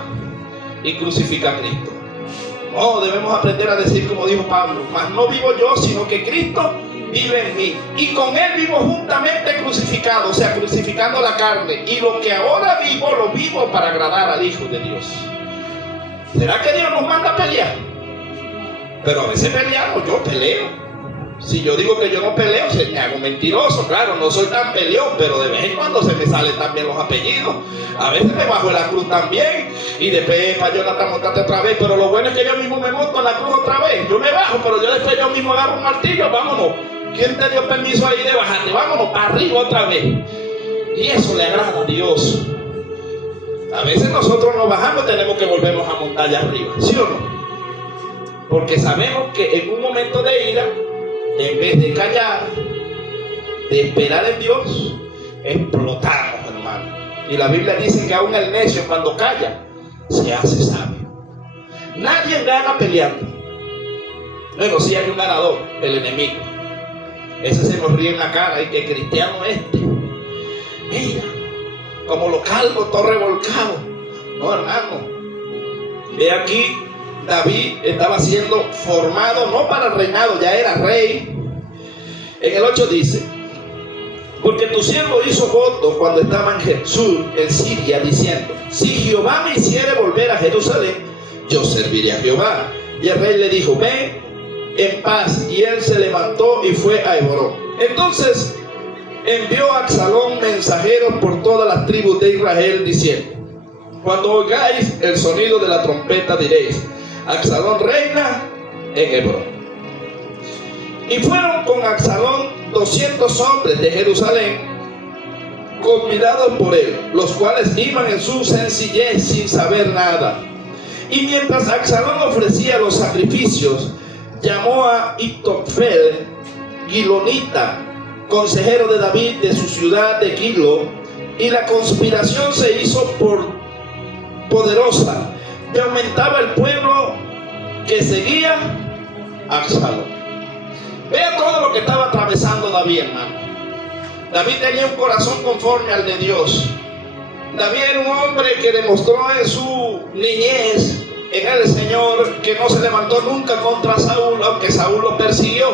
y crucifica a Cristo. No, debemos aprender a decir como dijo Pablo, mas no vivo yo, sino que Cristo vive en mí. Y con Él vivo juntamente crucificado, o sea, crucificando la carne. Y lo que ahora vivo, lo vivo para agradar al Hijo de Dios. ¿Será que Dios nos manda a pelear? Pero a veces peleamos, yo peleo. Si yo digo que yo no peleo, se me hago mentiroso. Claro, no soy tan peleón, pero de vez en cuando se me salen también los apellidos. A veces me bajo en la cruz también. Y después para Jonathan montarte otra vez. Pero lo bueno es que yo mismo me monto en la cruz otra vez. Yo me bajo, pero yo después yo mismo agarro un martillo. Vámonos. ¿Quién te dio permiso ahí de bajarte? Vámonos para arriba otra vez. Y eso le agrada a Dios. A veces nosotros nos bajamos y tenemos que volvernos a montar allá arriba. ¿Sí o no? Porque sabemos que en un momento de ira, en vez de callar, de esperar en Dios, explotamos, hermano. Y la Biblia dice que aún el necio, cuando calla, se hace sabio. Nadie gana peleando. Bueno, sí hay un ganador, el enemigo. Ese se nos ríe en la cara. Y que cristiano mira, como lo calvo, todo revolcado. No, hermano. Ve aquí, David estaba siendo formado, no para el reinado, ya era rey. En el 8 dice: porque tu siervo hizo voto cuando estaba en Getsur, en Siria, diciendo: si Jehová me hiciere volver a Jerusalén, yo serviré a Jehová. Y el rey le dijo: ven en paz. Y él se levantó y fue a Hebrón. Entonces envió a Absalón mensajeros por todas las tribus de Israel, diciendo: cuando oigáis el sonido de la trompeta, diréis: Absalón reina en Hebrón. Y fueron con Absalón 200 hombres de Jerusalén, convidados por él, los cuales iban en su sencillez sin saber nada. Y mientras Absalón ofrecía los sacrificios, llamó a Ahitofel, Gilonita, consejero de David, de su ciudad de Gilo, y la conspiración se hizo poderosa, y aumentaba el pueblo que seguía a Absalón. Vea todo lo que estaba atravesando David, hermano. David tenía un corazón conforme al de Dios. David era un hombre que demostró en su niñez en el Señor, que no se levantó nunca contra Saúl, aunque Saúl lo persiguió,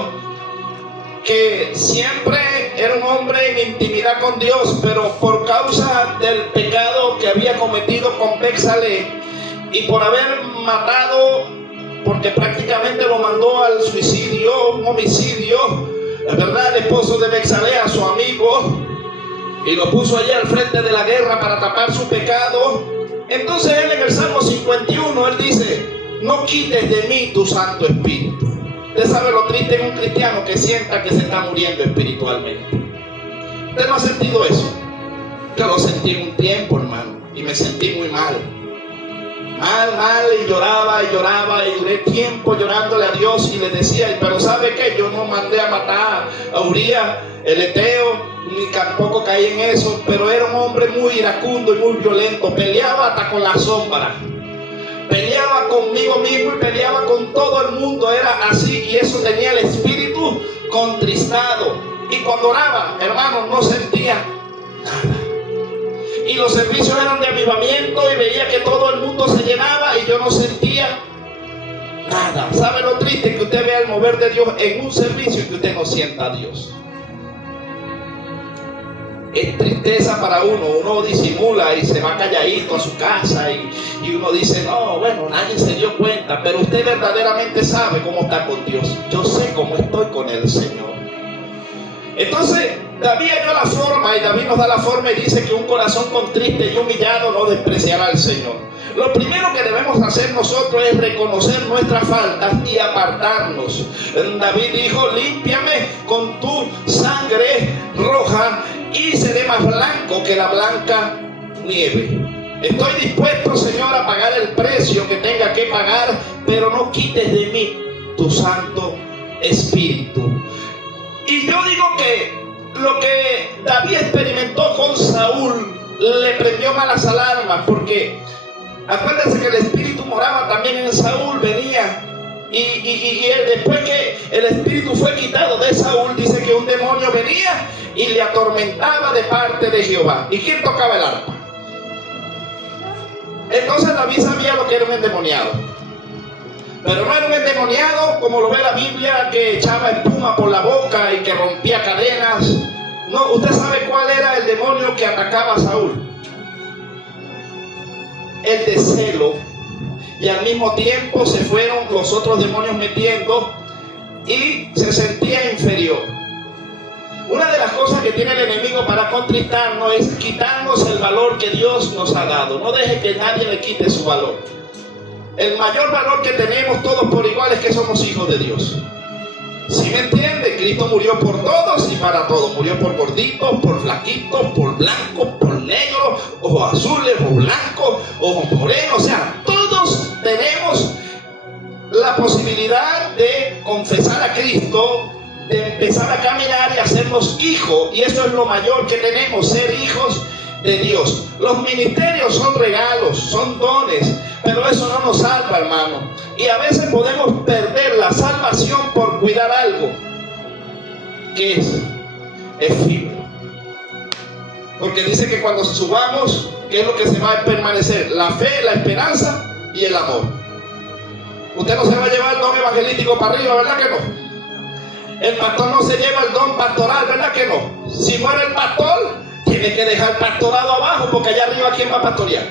que siempre era un hombre en intimidad con Dios, pero por causa del pecado que había cometido con Bexalé y por haber matado, porque prácticamente lo mandó al suicidio, un homicidio, la verdad, el esposo de Bexalé, a su amigo, y lo puso allí al frente de la guerra para tapar su pecado. Entonces él, en el Salmo 51, él dice: no quites de mí tu Santo Espíritu. Usted sabe lo triste en un cristiano que sienta que se está muriendo espiritualmente. ¿Usted no ha sentido eso? Yo lo sentí en un tiempo, hermano, y me sentí muy mal, y lloraba, y duré tiempo llorándole a Dios, y le decía: pero ¿sabe qué? Yo no mandé a matar a Urías el Eteo, ni tampoco caí en eso, pero era un hombre muy iracundo y muy violento. Peleaba hasta con la sombra, peleaba conmigo mismo y peleaba con todo el mundo. Era así, y eso tenía el espíritu contristado. Y cuando oraba, hermano, no sentía nada. Y los servicios eran de avivamiento y veía que todo el mundo se llenaba y yo no sentía nada. ¿Sabe lo triste? Que usted vea el mover de Dios en un servicio y que usted no sienta a Dios. Es tristeza para uno disimula y se va calladito a su casa y uno dice: no, bueno, nadie se dio cuenta. Pero usted verdaderamente sabe cómo está con Dios. Yo sé cómo estoy con el Señor. Entonces David halló la forma, y David nos da la forma y dice que un corazón contriste y humillado no despreciará al Señor. Lo primero que debemos hacer nosotros es reconocer nuestras faltas y apartarnos. David dijo: límpiame con tu sangre roja y seré más blanco que la blanca nieve. Estoy dispuesto, Señor, a pagar el precio que tenga que pagar, pero no quites de mí tu Santo Espíritu. Y yo digo que lo que David experimentó con Saúl le prendió malas alarmas, porque acuérdense que el espíritu moraba también en Saúl, venía, y después que el espíritu fue quitado de Saúl, dice que un demonio venía y le atormentaba de parte de Jehová. ¿Y quién tocaba el arpa? Entonces David sabía lo que era un endemoniado, pero no era un endemoniado como lo ve la Biblia, que echaba espuma por la boca y que rompía cadenas. No, usted sabe cuál era el demonio que atacaba a Saúl: el de celo. Y al mismo tiempo se fueron los otros demonios metiendo y se sentía inferior. Una de las cosas que tiene el enemigo para contristarnos es quitarnos el valor que Dios nos ha dado. No deje que nadie le quite su valor. El mayor valor que tenemos todos por igual es que somos hijos de Dios. ¿Sí me entiende? Cristo murió por todos y para todos. Murió por gorditos, por flaquitos, por blancos, por negros, ojos azules, ojos blancos, ojos morenos. O sea, todos tenemos la posibilidad de confesar a Cristo, de empezar a caminar y hacernos hijos, y eso es lo mayor que tenemos, ser hijos de Dios. Los ministerios son regalos, son dones, pero eso no nos salva, hermano. Y a veces podemos perder la salvación por cuidar algo que es efímero. Porque dice que cuando subamos, ¿qué es lo que se va a permanecer? La fe, la esperanza y el amor. Usted no se va a llevar el don evangelístico para arriba, ¿verdad que no? El pastor no se lleva el don pastoral, ¿verdad que no? Si muere el pastor, tiene que dejar el pastorado abajo, porque allá arriba ¿quién va a pastorear?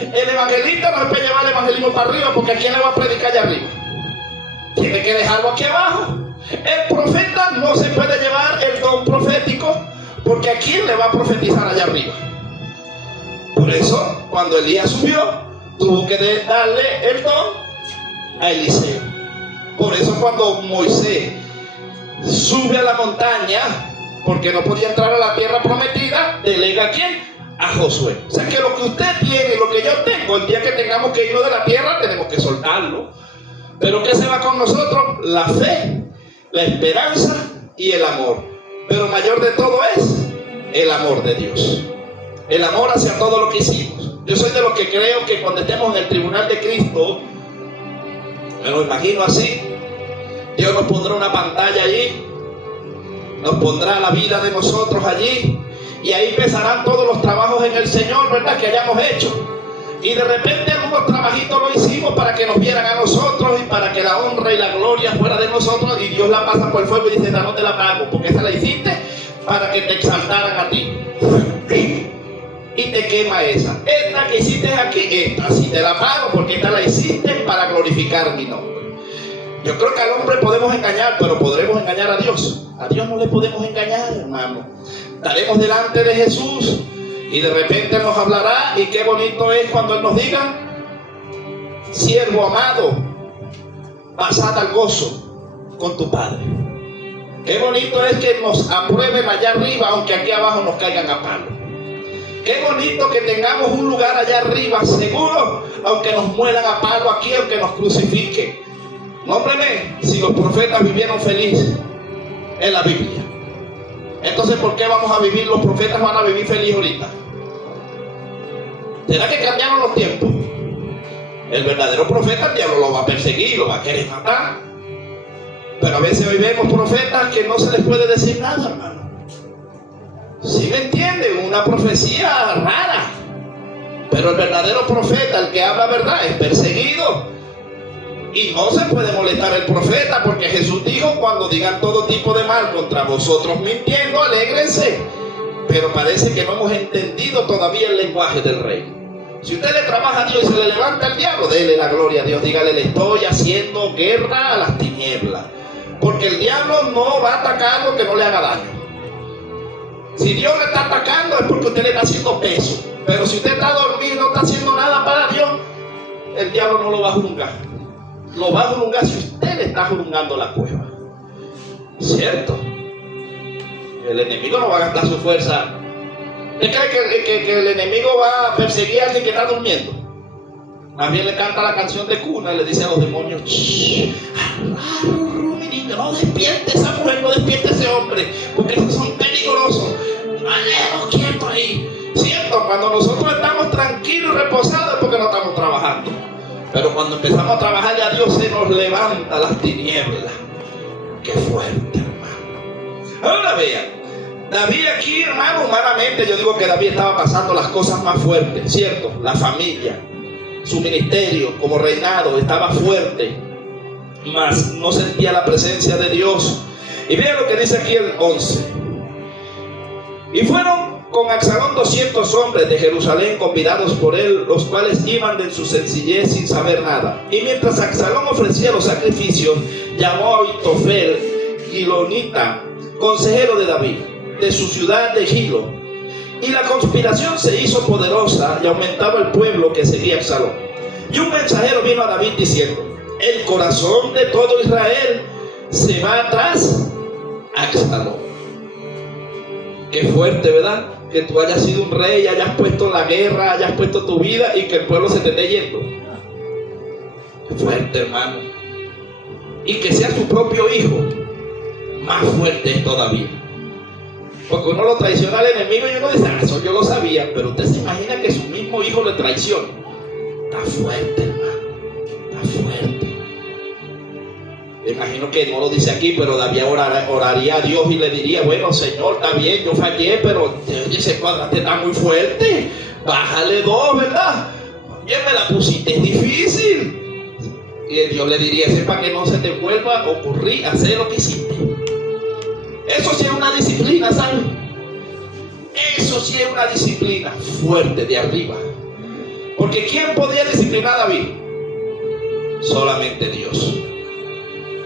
El evangelista no se puede llevar el evangelismo para arriba, porque ¿a quién le va a predicar allá arriba? Tiene que dejarlo aquí abajo. El profeta no se puede llevar el don profético, porque ¿a quién le va a profetizar allá arriba? Por eso, cuando Elías subió, tuvo que darle el don a Eliseo. Por eso cuando Moisés sube a la montaña, porque no podía entrar a la tierra prometida, delega ¿a quién? A Josué. O sea que lo que usted tiene, lo que yo tengo, el día que tengamos que irnos de la tierra, tenemos que soltarlo. Pero ¿qué se va con nosotros? La fe, la esperanza y el amor. Pero mayor de todo es el amor de Dios. El amor hacia todo lo que hicimos. Yo soy de los que creo que cuando estemos en el tribunal de Cristo, me lo imagino así, Dios nos pondrá una pantalla allí, nos pondrá la vida de nosotros allí, y ahí empezarán todos los trabajos en el Señor, ¿verdad?, que hayamos hecho. Y de repente algunos trabajitos lo hicimos para que nos vieran a nosotros y para que la honra y la gloria fuera de nosotros, y Dios la pasa por el fuego y dice: no te la pago, porque esa la hiciste para que te exaltaran a ti. Y te quema esa. Esta que hiciste aquí, esta sí te la pago, porque esta la hiciste para glorificar mi nombre. Yo creo que al hombre podemos engañar, pero podremos engañar a Dios. A Dios no le podemos engañar, hermano. Estaremos delante de Jesús y de repente nos hablará, y qué bonito es cuando Él nos diga: siervo amado, pasad al gozo con tu Padre. Qué bonito es que nos aprueben allá arriba, aunque aquí abajo nos caigan a palo. Qué bonito que tengamos un lugar allá arriba seguro, aunque nos mueran a palo aquí, aunque nos crucifiquen. Nómbreme, si los profetas vivieron feliz en la Biblia, entonces ¿por qué vamos a vivir? Los profetas van a vivir feliz ahorita. ¿Será que cambiaron los tiempos? El verdadero profeta, el diablo lo va a perseguir, lo va a querer matar. Pero a veces hoy vemos profetas que no se les puede decir nada, hermano. ¿Sí me entienden? Una profecía rara. Pero el verdadero profeta, el que habla verdad, es perseguido. Y no se puede molestar el profeta, porque Jesús dijo: cuando digan todo tipo de mal contra vosotros mintiendo, alégrense. Pero parece que no hemos entendido todavía el lenguaje del rey. Si usted le trabaja a Dios y se le levanta el diablo, déle la gloria a Dios. Dígale: le estoy haciendo guerra a las tinieblas. Porque el diablo no va a atacar lo que no le haga daño. Si Dios le está atacando es porque usted le está haciendo peso. Pero si usted está dormido y no está haciendo nada para Dios, el diablo no lo va a juzgar. Lo va a juzgar si usted le está juzgando la cueva. ¿Cierto? El enemigo no va a gastar su fuerza. ¿Usted cree que el enemigo va a perseguir a alguien que está durmiendo? Más bien le canta la canción de cuna y le dice a los demonios: no despierte esa mujer, no despierte ese hombre, porque esos son peligrosos. Déjenlos quietos ahí. ¿Cierto? Cuando nosotros estamos tranquilos y reposados es porque no estamos trabajando. Pero cuando empezamos a trabajarle a Dios, se nos levanta las tinieblas. Qué fuerte, hermano. Ahora vean, David aquí, hermano, humanamente yo digo que David estaba pasando las cosas más fuertes, ¿cierto? La familia, su ministerio como reinado estaba fuerte, mas no sentía la presencia de Dios. Y vean lo que dice aquí el 11. Y fueron con Absalón 200 hombres de Jerusalén convidados por él, los cuales iban de su sencillez sin saber nada. Y mientras Absalón ofrecía los sacrificios, llamó a Ahitofel, gilonita, consejero de David, de su ciudad de Gilo. Y la conspiración se hizo poderosa y aumentaba el pueblo que seguía a Absalón. Y un mensajero vino a David diciendo: el corazón de todo Israel se va atrás a Absalón. Qué fuerte, ¿verdad? Que tú hayas sido un rey, hayas puesto la guerra, hayas puesto tu vida y que el pueblo se te esté yendo. Fuerte, hermano. Y que sea su propio hijo, más fuerte es todavía. Porque uno lo traiciona al enemigo y uno dice, eso yo lo sabía. Pero usted se imagina que su mismo hijo le traiciona. Está fuerte, hermano. Está fuerte. Me imagino que no lo dice aquí, pero David oraría a Dios y le diría, bueno, Señor, está bien, yo fallé, pero oye, ese cuadrante está muy fuerte. Bájale 2, ¿verdad? Oye, me la pusiste difícil. Y Dios le diría, sepa que no se te vuelva a ocurrir hacer lo que hiciste. Eso sí es una disciplina, ¿sabes? Eso sí es una disciplina fuerte de arriba. Porque ¿quién podía disciplinar a David? Solamente Dios.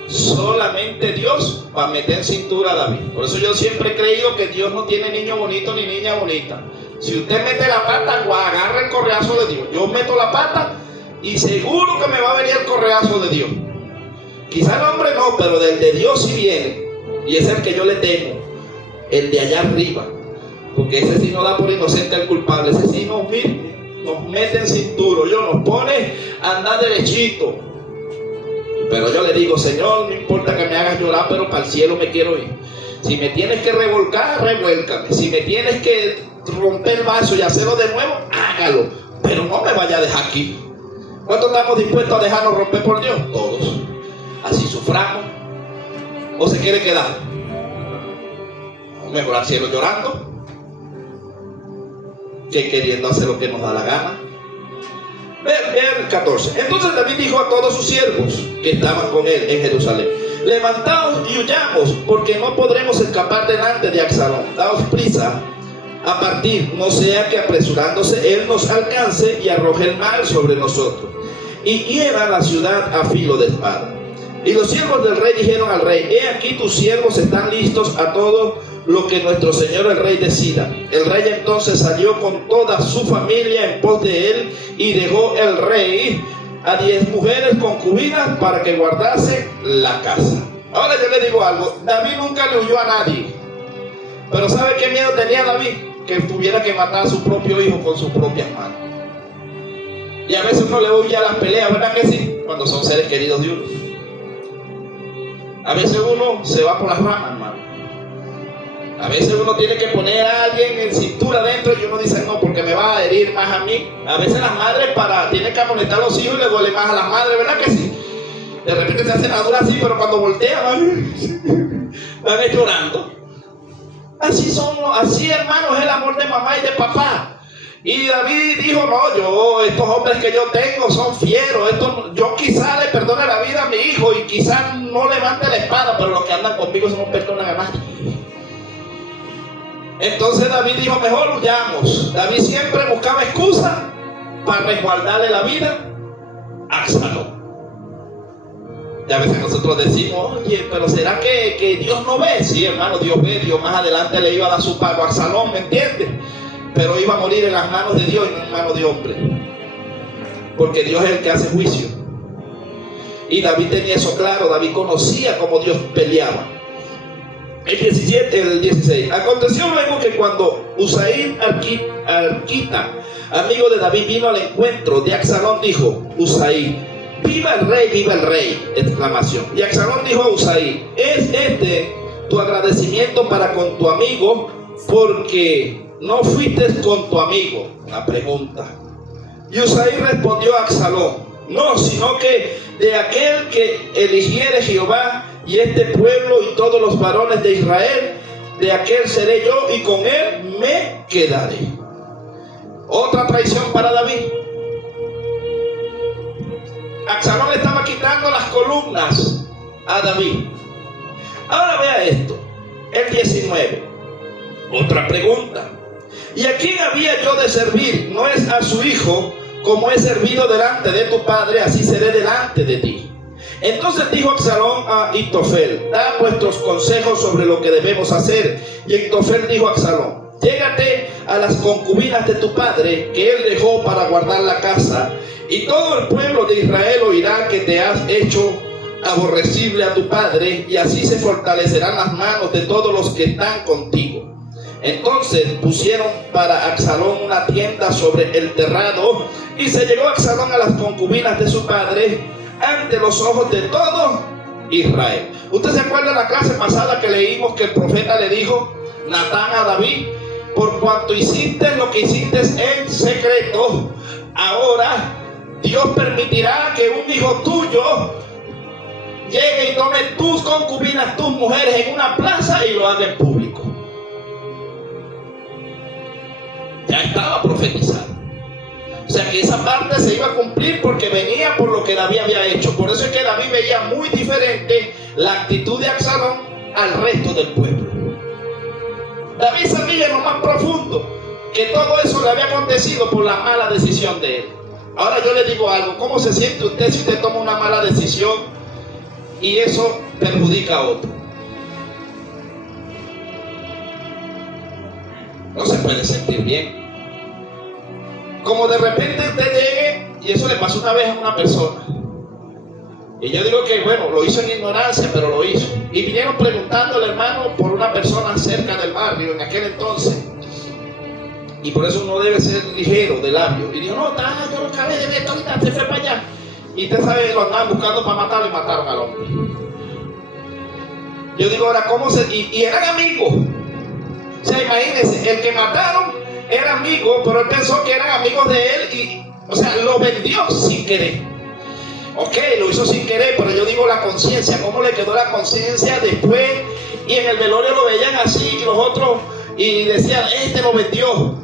Solamente Dios va a meter en cintura a David. Por eso yo siempre he creído que Dios no tiene niño bonito ni niña bonita. Si usted mete la pata, agarra el correazo de Dios. Yo meto la pata y seguro que me va a venir el correazo de Dios. Quizá el hombre no, pero del de Dios sí viene. Y es el que yo le temo, el de allá arriba. Porque ese sí no da por inocente al culpable. Ese sí nos mete en cintura. Nos pone a andar derechito. Pero yo le digo, Señor, no importa que me hagas llorar, pero para el cielo me quiero ir. Si me tienes que revolcar, revuélcame. Si me tienes que romper el vaso y hacerlo de nuevo, hágalo. Pero no me vaya a dejar aquí. ¿Cuántos estamos dispuestos a dejarnos romper por Dios? Todos. Así suframos. ¿O se quiere quedar? Mejor al cielo llorando que queriendo hacer lo que nos da la gana. Vean 14. Entonces David dijo a todos sus siervos que estaban con él en Jerusalén: levantaos y huyamos, porque no podremos escapar delante de Absalón. Daos prisa a partir, no sea que apresurándose él nos alcance y arroje el mal sobre nosotros y hiera la ciudad a filo de espada. Y los siervos del rey dijeron al rey: he aquí tus siervos están listos a todo lo que nuestro señor el rey decida. El rey entonces salió con toda su familia en pos de él, y dejó el rey a 10 mujeres concubinas para que guardase la casa. Ahora yo le digo algo: David nunca le huyó a nadie. Pero ¿sabe qué miedo tenía David? Que tuviera que matar a su propio hijo con sus propias manos. Y a veces uno le huye a las peleas, ¿verdad que sí? Cuando son seres queridos de uno. A veces uno se va por las ramas, hermano. A veces uno tiene que poner a alguien en cintura adentro y uno dice, no, porque me va a herir más a mí. A veces las madres tienen que amonestar a los hijos y les duele más a las madres, ¿verdad que sí? De repente se hacen maduras así, pero cuando voltean, van llorando. Así, hermanos, es el amor de mamá y de papá. Y David dijo, no, estos hombres que yo tengo son fieros. Yo quizá le perdone la vida a mi hijo y quizá no levante la espada, pero los que andan conmigo no perdonan a nadie. Entonces David dijo, mejor huyamos. David siempre buscaba excusa para resguardarle la vida a Absalón. Y a veces nosotros decimos, oye, pero ¿será que Dios no ve? Sí, hermano, Dios ve. Dios más adelante le iba a dar su pago a Absalón, ¿me entiendes? Pero iba a morir en las manos de Dios y no en manos de hombre. Porque Dios es el que hace juicio. Y David tenía eso claro. David conocía cómo Dios peleaba. El 16. Aconteció luego que cuando Usaí Arquita, amigo de David, vino al encuentro de Absalón, dijo: Usaí, viva el rey, exclamación. Y Absalón dijo a Usaí: ¿es este tu agradecimiento para con tu amigo? Porque no fuiste con tu amigo. Una pregunta. Y Usaí respondió a Absalón: no, sino que de aquel que eligiere Jehová y este pueblo y todos los varones de Israel, de aquel seré yo y con él me quedaré. Otra traición para David. Absalón estaba quitando las columnas a David. Ahora vea esto, el 19. Otra pregunta: ¿y a quién había yo de servir? ¿No es a su hijo? Como he servido delante de tu padre, así seré delante de ti. Entonces dijo Absalón a Ahitofel: da vuestros consejos sobre lo que debemos hacer. Y Ahitofel dijo a Absalón: llégate a las concubinas de tu padre, que él dejó para guardar la casa, y todo el pueblo de Israel oirá que te has hecho aborrecible a tu padre, y así se fortalecerán las manos de todos los que están contigo. Entonces pusieron para Absalón una tienda sobre el terrado, y se llegó Absalón a las concubinas de su padre, ante los ojos de todo Israel. ¿Usted se acuerda de la clase pasada que leímos que el profeta le dijo Natán a David? Por cuanto hiciste lo que hiciste en secreto, ahora Dios permitirá que un hijo tuyo llegue y tome tus concubinas, tus mujeres en una plaza y lo haga en público. Ya estaba profetizado. O sea que esa parte se iba a cumplir porque venía por lo que David había hecho. Por eso es que David veía muy diferente la actitud de Absalón al resto del pueblo. David sabía en lo más profundo que todo eso le había acontecido por la mala decisión de él. Ahora yo le digo algo: ¿cómo se siente usted si usted toma una mala decisión y eso perjudica a otro? No se puede sentir bien. Como de repente usted llegue, y eso le pasó una vez a una persona, y yo digo que bueno, lo hizo en ignorancia, pero lo hizo, y vinieron preguntándole, hermano, por una persona cerca del barrio en aquel entonces, y por eso uno debe ser ligero de labio, y dijo, no, yo lo acabé de ver, ahorita se fue para allá, y usted sabe, lo andaban buscando para matarlo y mataron al hombre. Yo digo ahora, ¿cómo se...? Y eran amigos. O sea, imagínense, el que mataron era amigo, pero él pensó que eran amigos de él y, o sea, lo vendió sin querer. Ok, lo hizo sin querer, pero yo digo la conciencia, ¿cómo le quedó la conciencia después? Y en el velorio lo veían así y los otros, y decían, este lo vendió.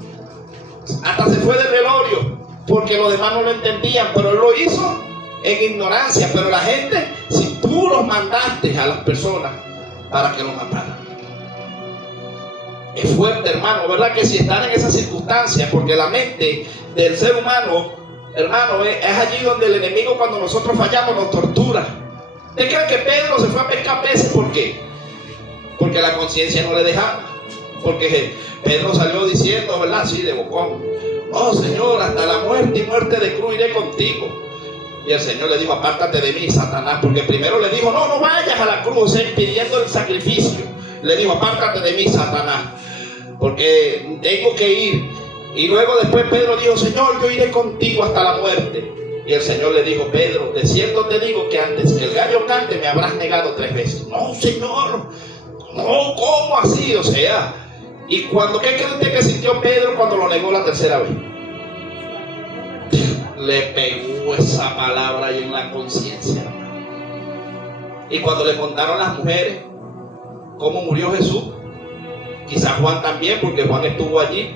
Hasta se fue del velorio, porque los demás no lo entendían, pero él lo hizo en ignorancia. Pero la gente, si tú los mandaste a las personas para que lo mataran. Es fuerte, hermano, ¿verdad? Que si están en esas circunstancias, porque la mente del ser humano, hermano, es allí donde el enemigo, cuando nosotros fallamos, nos tortura. ¿Usted cree que Pedro se fue a pescar peces? ¿Por qué? Porque la conciencia no le dejaba. Porque Pedro salió diciendo, ¿verdad? Así de bocón: oh Señor, hasta la muerte y muerte de cruz iré contigo. Y el Señor le dijo, apártate de mí, Satanás, porque primero le dijo, no vayas a la cruz, impidiendo el sacrificio. Le dijo, apártate de mí, Satanás, porque tengo que ir. Y luego después Pedro dijo, Señor, yo iré contigo hasta la muerte. Y el Señor le dijo, Pedro, de cierto te digo que antes que el gallo cante me habrás negado 3 veces. No, Señor, no, ¿cómo así? O sea, y cuando, ¿qué cree usted que sintió Pedro cuando lo negó la 3ª vez? Le pegó esa palabra ahí en la conciencia. Y cuando le contaron las mujeres cómo murió Jesús, quizás Juan también, porque Juan estuvo allí,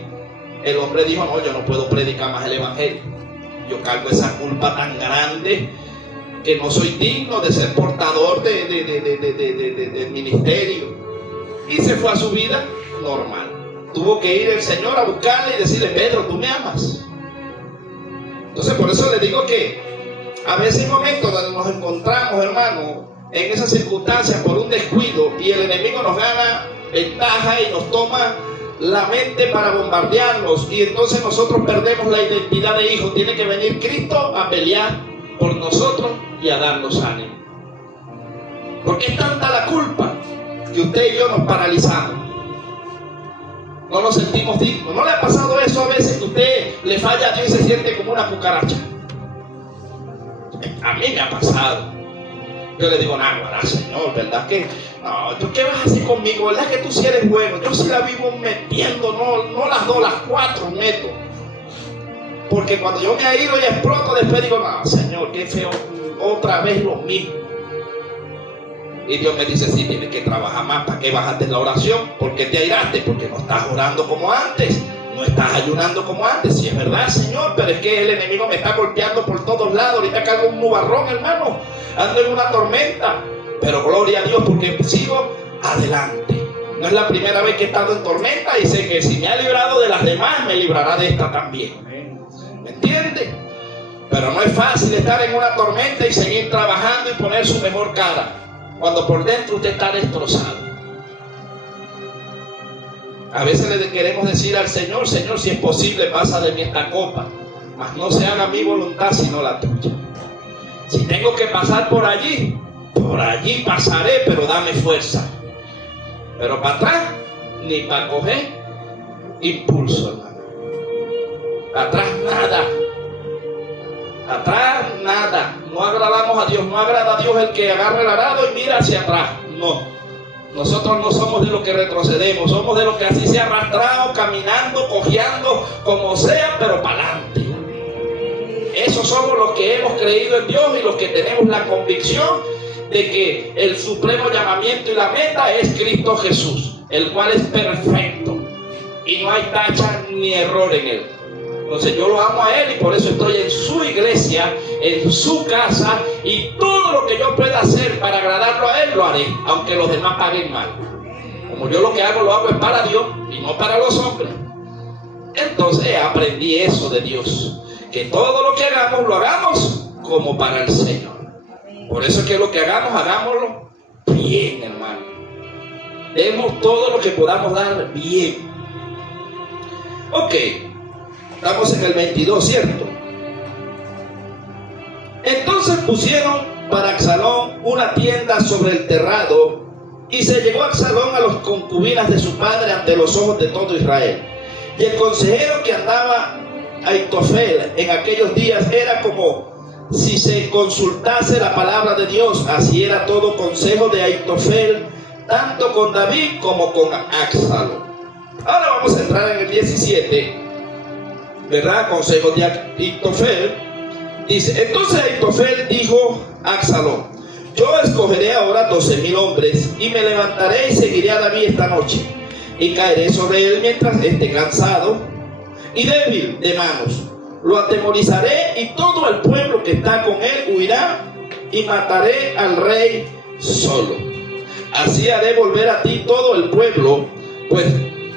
el hombre dijo, no, yo no puedo predicar más el evangelio. Yo cargo esa culpa tan grande que no soy digno de ser portador del ministerio. Y se fue a su vida normal. Tuvo que ir el Señor a buscarle y decirle, Pedro, ¿tú me amas? Entonces por eso le digo que a veces hay momentos donde nos encontramos, hermano, en esas circunstancias por un descuido, y el enemigo nos gana ventaja y nos toma la mente para bombardearnos, y entonces nosotros perdemos la identidad de hijos. Tiene que venir Cristo a pelear por nosotros y a darnos ánimo. Porque es tanta la culpa que usted y yo nos paralizamos. No nos sentimos dignos. ¿No le ha pasado eso a veces, que usted le falla a Dios y se siente como una cucaracha? A mí me ha pasado. Yo le digo, nada, Señor, ¿verdad que no? ¿Tú qué vas a hacer conmigo? ¿Verdad que tú sí eres bueno? Yo sí la vivo metiendo, no las 2, las 4 meto. Porque cuando yo me airo y exploto, después digo, no, Señor, qué feo, otra vez lo mismo. Y Dios me dice, sí, tienes que trabajar más. ¿Para qué bajaste la oración? ¿Por qué te airaste? Porque no estás orando como antes, no estás ayunando como antes. Sí, es verdad, Señor, pero es que el enemigo me está golpeando por todos lados. Ahorita cargo un nubarrón, hermano, ando en una tormenta, pero gloria a Dios porque sigo adelante. No es la primera vez que he estado en tormenta, y sé que si me ha librado de las demás, me librará de esta también. ¿Me entiende? Pero no es fácil estar en una tormenta y seguir trabajando y poner su mejor cara cuando por dentro usted está destrozado. A veces le queremos decir al Señor, Señor, si es posible, pasa de mí esta copa, mas no se haga mi voluntad sino la tuya. Si tengo que pasar por allí pasaré, pero dame fuerza. Pero para atrás, ni para coger impulso, hermano. Para atrás nada. Atrás nada. No agradamos a Dios. No agrada a Dios el que agarra el arado y mira hacia atrás. No. Nosotros no somos de los que retrocedemos. Somos de los que así se ha arrastrado, caminando, cojeando, como sea, pero para adelante. Esos somos los que hemos creído en Dios y los que tenemos la convicción de que el supremo llamamiento y la meta es Cristo Jesús, el cual es perfecto y no hay tacha ni error en él. Entonces yo lo amo a él y por eso estoy en su iglesia, en su casa, y todo lo que yo pueda hacer para agradarlo a él lo haré, aunque los demás paguen mal. Como yo lo hago es para Dios y no para los hombres. Entonces aprendí eso de Dios, que todo lo que hagamos lo hagamos como para el Señor. Por eso es que lo que hagamos, hagámoslo bien, hermano. Demos todo lo que podamos dar bien. Ok, estamos en el 22, ¿cierto? Entonces pusieron para Absalón una tienda sobre el terrado, y se llegó Absalón a las concubinas de su padre ante los ojos de todo Israel. Y el consejero que andaba Ahitofel en aquellos días era como si se consultase la palabra de Dios. Así era todo consejo de Ahitofel, tanto con David como con Absalón. Ahora vamos a entrar en el 17, ¿verdad? Consejo de Ahitofel. Dice: entonces Ahitofel dijo a Absalón: yo escogeré ahora 12,000 hombres y me levantaré y seguiré a David esta noche, y caeré sobre él mientras esté cansado y débil de manos. Lo atemorizaré y todo el pueblo que está con él huirá, y mataré al rey solo. Así haré volver a ti todo el pueblo, pues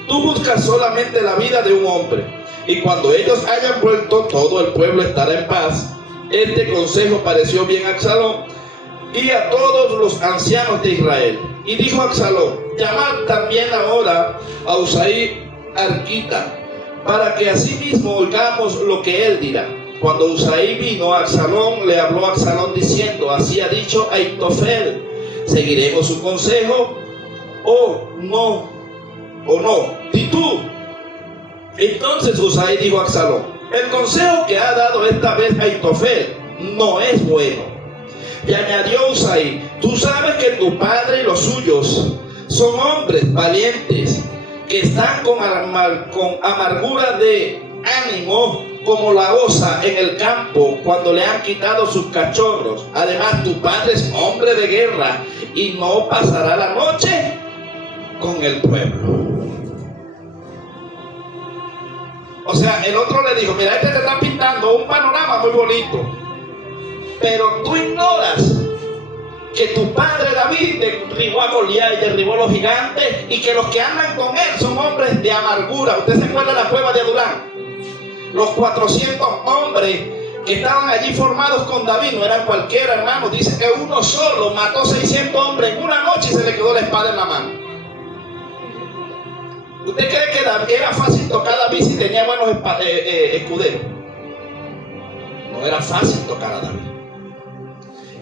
tú buscas solamente la vida de un hombre. Y cuando ellos hayan vuelto, todo el pueblo estará en paz. Este consejo pareció bien a Absalón y a todos los ancianos de Israel. Y dijo Absalón: llamad también ahora a Husai arquita, para que asimismo oigamos lo que él dirá. Cuando Husai vino a Absalón, le habló a Absalón diciendo: así ha dicho Ahitofel, ¿seguiremos su consejo o no? Di tú. Entonces Husai dijo a Absalón: el consejo que ha dado esta vez Ahitofel no es bueno. Y añadió Husai: tú sabes que tu padre y los suyos son hombres valientes, que están con amargura de ánimo como la osa en el campo cuando le han quitado sus cachorros. Además, tu padre es hombre de guerra y no pasará la noche con el pueblo. O sea, el otro le dijo: mira, te está pintando un panorama muy bonito, pero tú ignoras que tu padre David derribó a Goliat y derribó a los gigantes, y que los que andan con él son hombres de amargura. ¿Usted se acuerda de la cueva de Adulán? Los 400 hombres que estaban allí formados con David no eran cualquiera, hermano. Dice que uno solo mató 600 hombres en una noche y se le quedó la espada en la mano. ¿Usted cree que David era fácil tocar a David si tenía buenos escuderos? No era fácil tocar a David.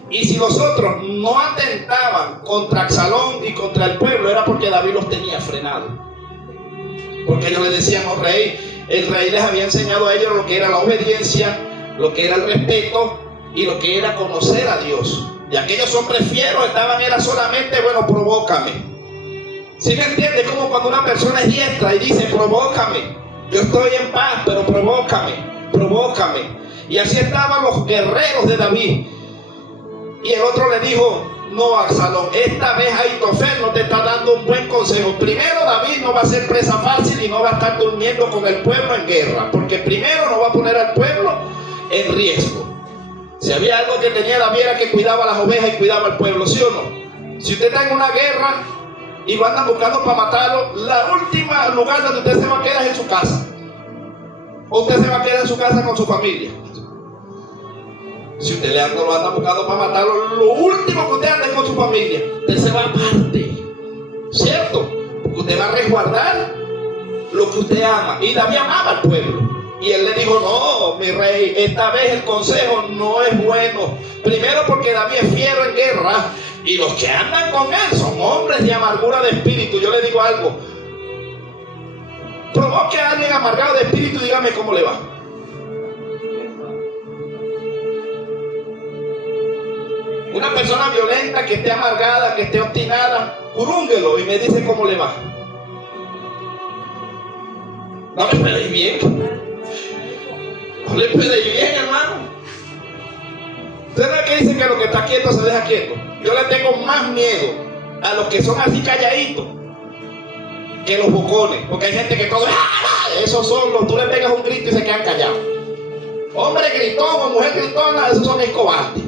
Y si los otros no atentaban contra Absalón y contra el pueblo, era porque David los tenía frenados. Porque ellos le decían: oh rey, el rey les había enseñado a ellos lo que era la obediencia, lo que era el respeto y lo que era conocer a Dios. Y aquellos hombres fieros era solamente: bueno, provócame. ¿Sí me entiende? Como cuando una persona es diestra y dice: provócame, yo estoy en paz, pero provócame. Y así estaban los guerreros de David. Y el otro le dijo: no, Absalón, esta vez Ahitofel no te está dando un buen consejo. Primero, David no va a ser presa fácil y no va a estar durmiendo con el pueblo en guerra, porque primero no va a poner al pueblo en riesgo. Si había algo que tenía David era que cuidaba las ovejas y cuidaba al pueblo, ¿sí o no? Si usted está en una guerra y lo andan buscando para matarlo, la última lugar donde usted se va a quedar es en su casa. O usted se va a quedar en su casa con su familia. Si usted lo anda buscando para matarlo, lo último que usted anda es con su familia. Usted se va aparte, ¿cierto? Porque usted va a resguardar lo que usted ama. Y David amaba al pueblo. Y él le dijo: no, mi rey, esta vez el consejo no es bueno. Primero, porque David es fiero en guerra, y los que andan con él son hombres de amargura de espíritu. Yo le digo algo: provoque a alguien amargado de espíritu y dígame cómo le va. Una persona violenta, que esté amargada, que esté obstinada, jurúnguelo y me dice cómo le va. No me puede ir bien. No le puede ir bien, hermano. ¿Usted no es que dice que lo que está quieto se deja quieto? Yo le tengo más miedo a los que son así calladitos que los bocones. Porque hay gente que todo, esos son los, tú le pegas un grito y se quedan callados. Hombre gritón o mujer gritona, esos son cobardes.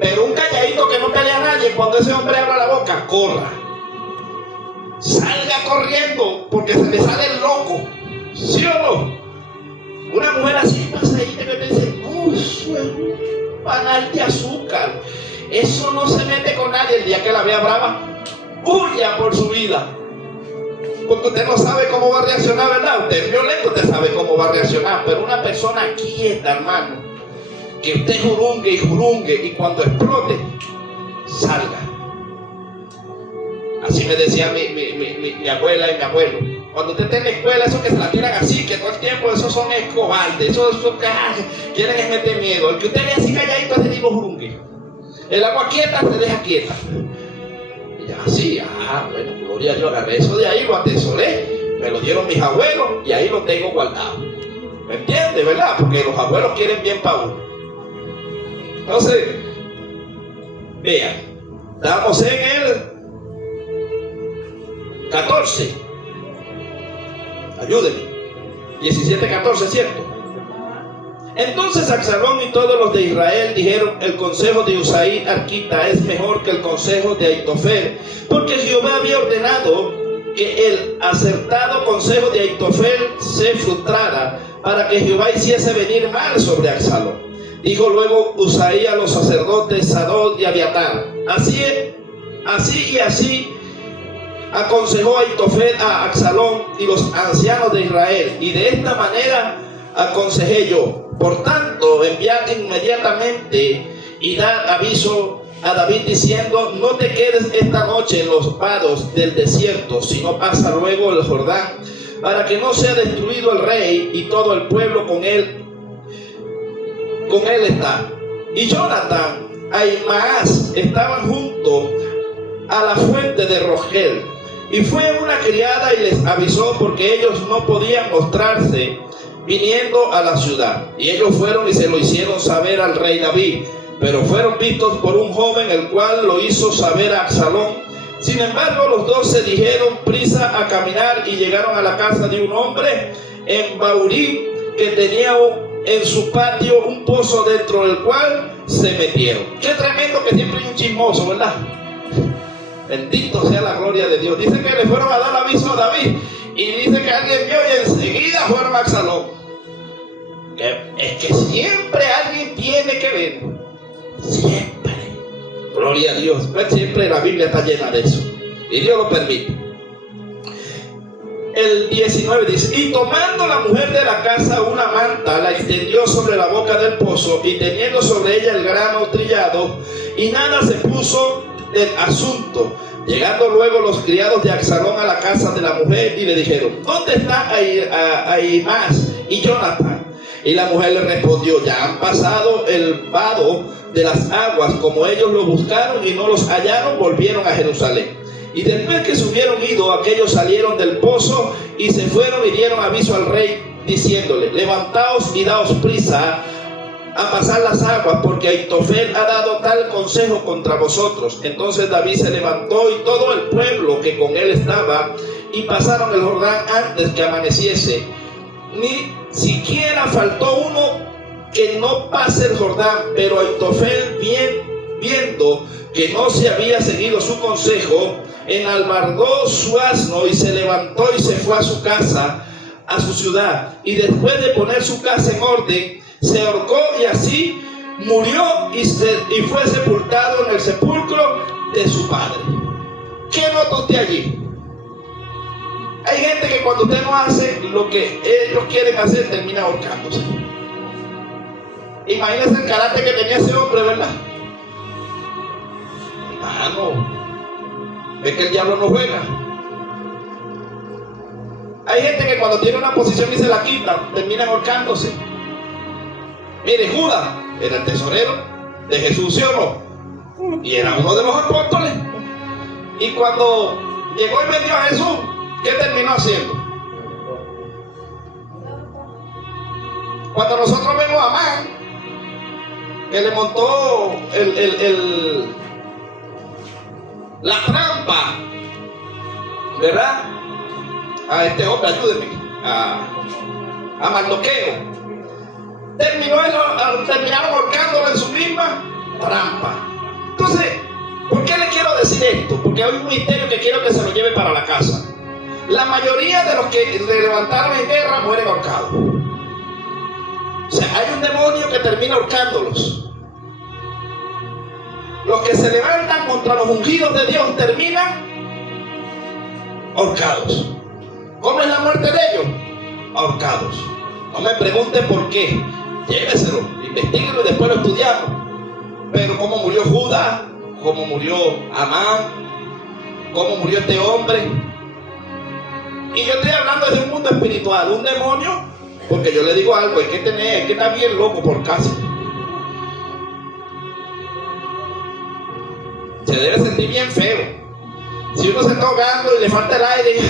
Pero un calladito que no pelea a nadie, cuando ese hombre abra la boca, corra. Salga corriendo porque se le sale el loco. ¿Sí o no? Una mujer así pasadita que te dice, eso es un panal de azúcar. Eso no se mete con nadie. El día que la vea brava, huya por su vida. Porque usted no sabe cómo va a reaccionar, ¿verdad? Usted es violento, usted sabe cómo va a reaccionar. Pero una persona quieta, hermano, que usted jurungue y cuando explote, salga. Así me decía mi abuela y mi abuelo. Cuando usted esté en la escuela, esos que se la tiran así, que todo el tiempo, esos son cobardes, esos que quieren es meter miedo. El que usted ve así calladito es de tipo jurungue. El agua quieta se deja quieta. Y ya así, bueno, gloria a Dios, agarré eso de ahí, lo atesoré, me lo dieron mis abuelos y ahí lo tengo guardado. ¿Me entiende, verdad? Porque los abuelos quieren bien para uno. Entonces, vean, estamos en el 14. Ayúdenme. 17:14, ¿cierto? Entonces Absalón y todos los de Israel dijeron: el consejo de Usaí arquita es mejor que el consejo de Ahitofel, porque Jehová había ordenado que el acertado consejo de Ahitofel se frustrara, para que Jehová hiciese venir mal sobre Absalón. Dijo luego Usaí a los sacerdotes Sadoc y Abiatar: así aconsejó Ahitofel a Absalón y los ancianos de Israel, y de esta manera aconsejé yo. Por tanto, enviad inmediatamente y dad aviso a David diciendo: no te quedes esta noche en los vados del desierto, sino pasa luego el Jordán, para que no sea destruido el rey y todo el pueblo con él está. Y Jonatán y Ahimaaz estaban junto a la fuente de Rogel, y fue una criada y les avisó, porque ellos no podían mostrarse viniendo a la ciudad. Y ellos fueron y se lo hicieron saber al rey David, pero fueron vistos por un joven, el cual lo hizo saber a Absalón. Sin embargo, los dos se dieron prisa a caminar y llegaron a la casa de un hombre en Baurí, que tenía en su patio un pozo, dentro del cual se metieron. Qué tremendo que siempre hay un chismoso, ¿verdad? Bendito sea la gloria de Dios. Dice que le fueron a dar aviso a David, y dice que alguien vio y enseguida fueron a Absalón. Es que siempre alguien tiene que ver. Siempre. Gloria a Dios. Pues siempre la Biblia está llena de eso. Y Dios lo permite. El 19 dice: y tomando la mujer de la casa una manta, la extendió sobre la boca del pozo, y teniendo sobre ella el grano trillado, y nada se puso del asunto. Llegando luego los criados de Absalón a la casa de la mujer, y le dijeron: ¿dónde está Ahimaaz y Jonatán? Y la mujer le respondió: ya han pasado el vado de las aguas. Como ellos lo buscaron y no los hallaron, volvieron a Jerusalén. Y después que se hubieron ido, aquellos salieron del pozo y se fueron y dieron aviso al rey, diciéndole: levantaos y daos prisa a pasar las aguas, porque Ahitofel ha dado tal consejo contra vosotros. Entonces David se levantó y todo el pueblo que con él estaba, y pasaron el Jordán antes que amaneciese. Ni siquiera faltó uno que no pase el Jordán. Pero Ahitofel, viendo que no se había seguido su consejo, enalbardó su asno y se levantó y se fue a su casa, a su ciudad. Y después de poner su casa en orden, se ahorcó, y así murió y fue sepultado en el sepulcro de su padre. ¿Qué nota usted allí? Hay gente que cuando usted no hace lo que ellos quieren hacer, termina ahorcándose. Imagínese el carácter que tenía ese hombre, ¿verdad? Hermano, ¿ve que el diablo no juega? Hay gente que cuando tiene una posición y se la quita, termina ahorcándose. Mire, Judas era el tesorero de Jesús, ¿sí o no? Y era uno de los apóstoles. Y cuando llegó y vendió a Jesús, ¿qué terminó haciendo? Cuando nosotros vemos a Amán, que le montó la trampa, ¿verdad? A este hombre, ayúdeme, a Mardoqueo. Terminaron ahorcándolo en su misma trampa. Entonces, ¿por qué le quiero decir esto? Porque hay un misterio que quiero que se lo lleve para la casa. La mayoría de los que se levantaron en guerra mueren ahorcados. O sea, hay un demonio que termina ahorcándolos. Los que se levantan contra los ungidos de Dios terminan ahorcados. ¿Cómo es la muerte de ellos? Ahorcados. No me pregunten por qué. Lléveselo, investíguelo y después lo estudiamos. Pero cómo murió Judas, cómo murió Amán, cómo murió este hombre. Y yo estoy hablando de un mundo espiritual, un demonio, porque yo le digo algo, hay que estar bien loco por casa. Se debe sentir bien feo. Si uno se está ahogando y le falta el aire,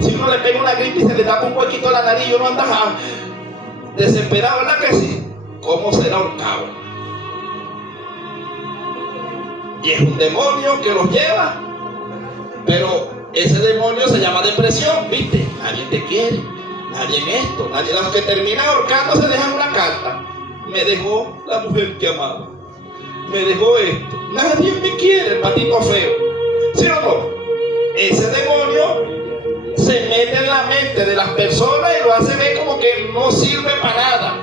si uno le pega una gripe y se le tapa un huequito a la nariz y uno anda desesperado, ¿verdad que sí? ¿Cómo será ahorcado? Y es un demonio que los lleva, pero ese demonio se llama depresión, ¿viste? Nadie te quiere, nadie en esto, nadie. Los que terminan ahorcando se dejan una carta. Me dejó la mujer que amaba, me dejó esto, nadie me quiere, el patito feo. ¿Sí o no? Ese demonio se mete en la mente de las personas y lo hace ver como que no sirve para nada.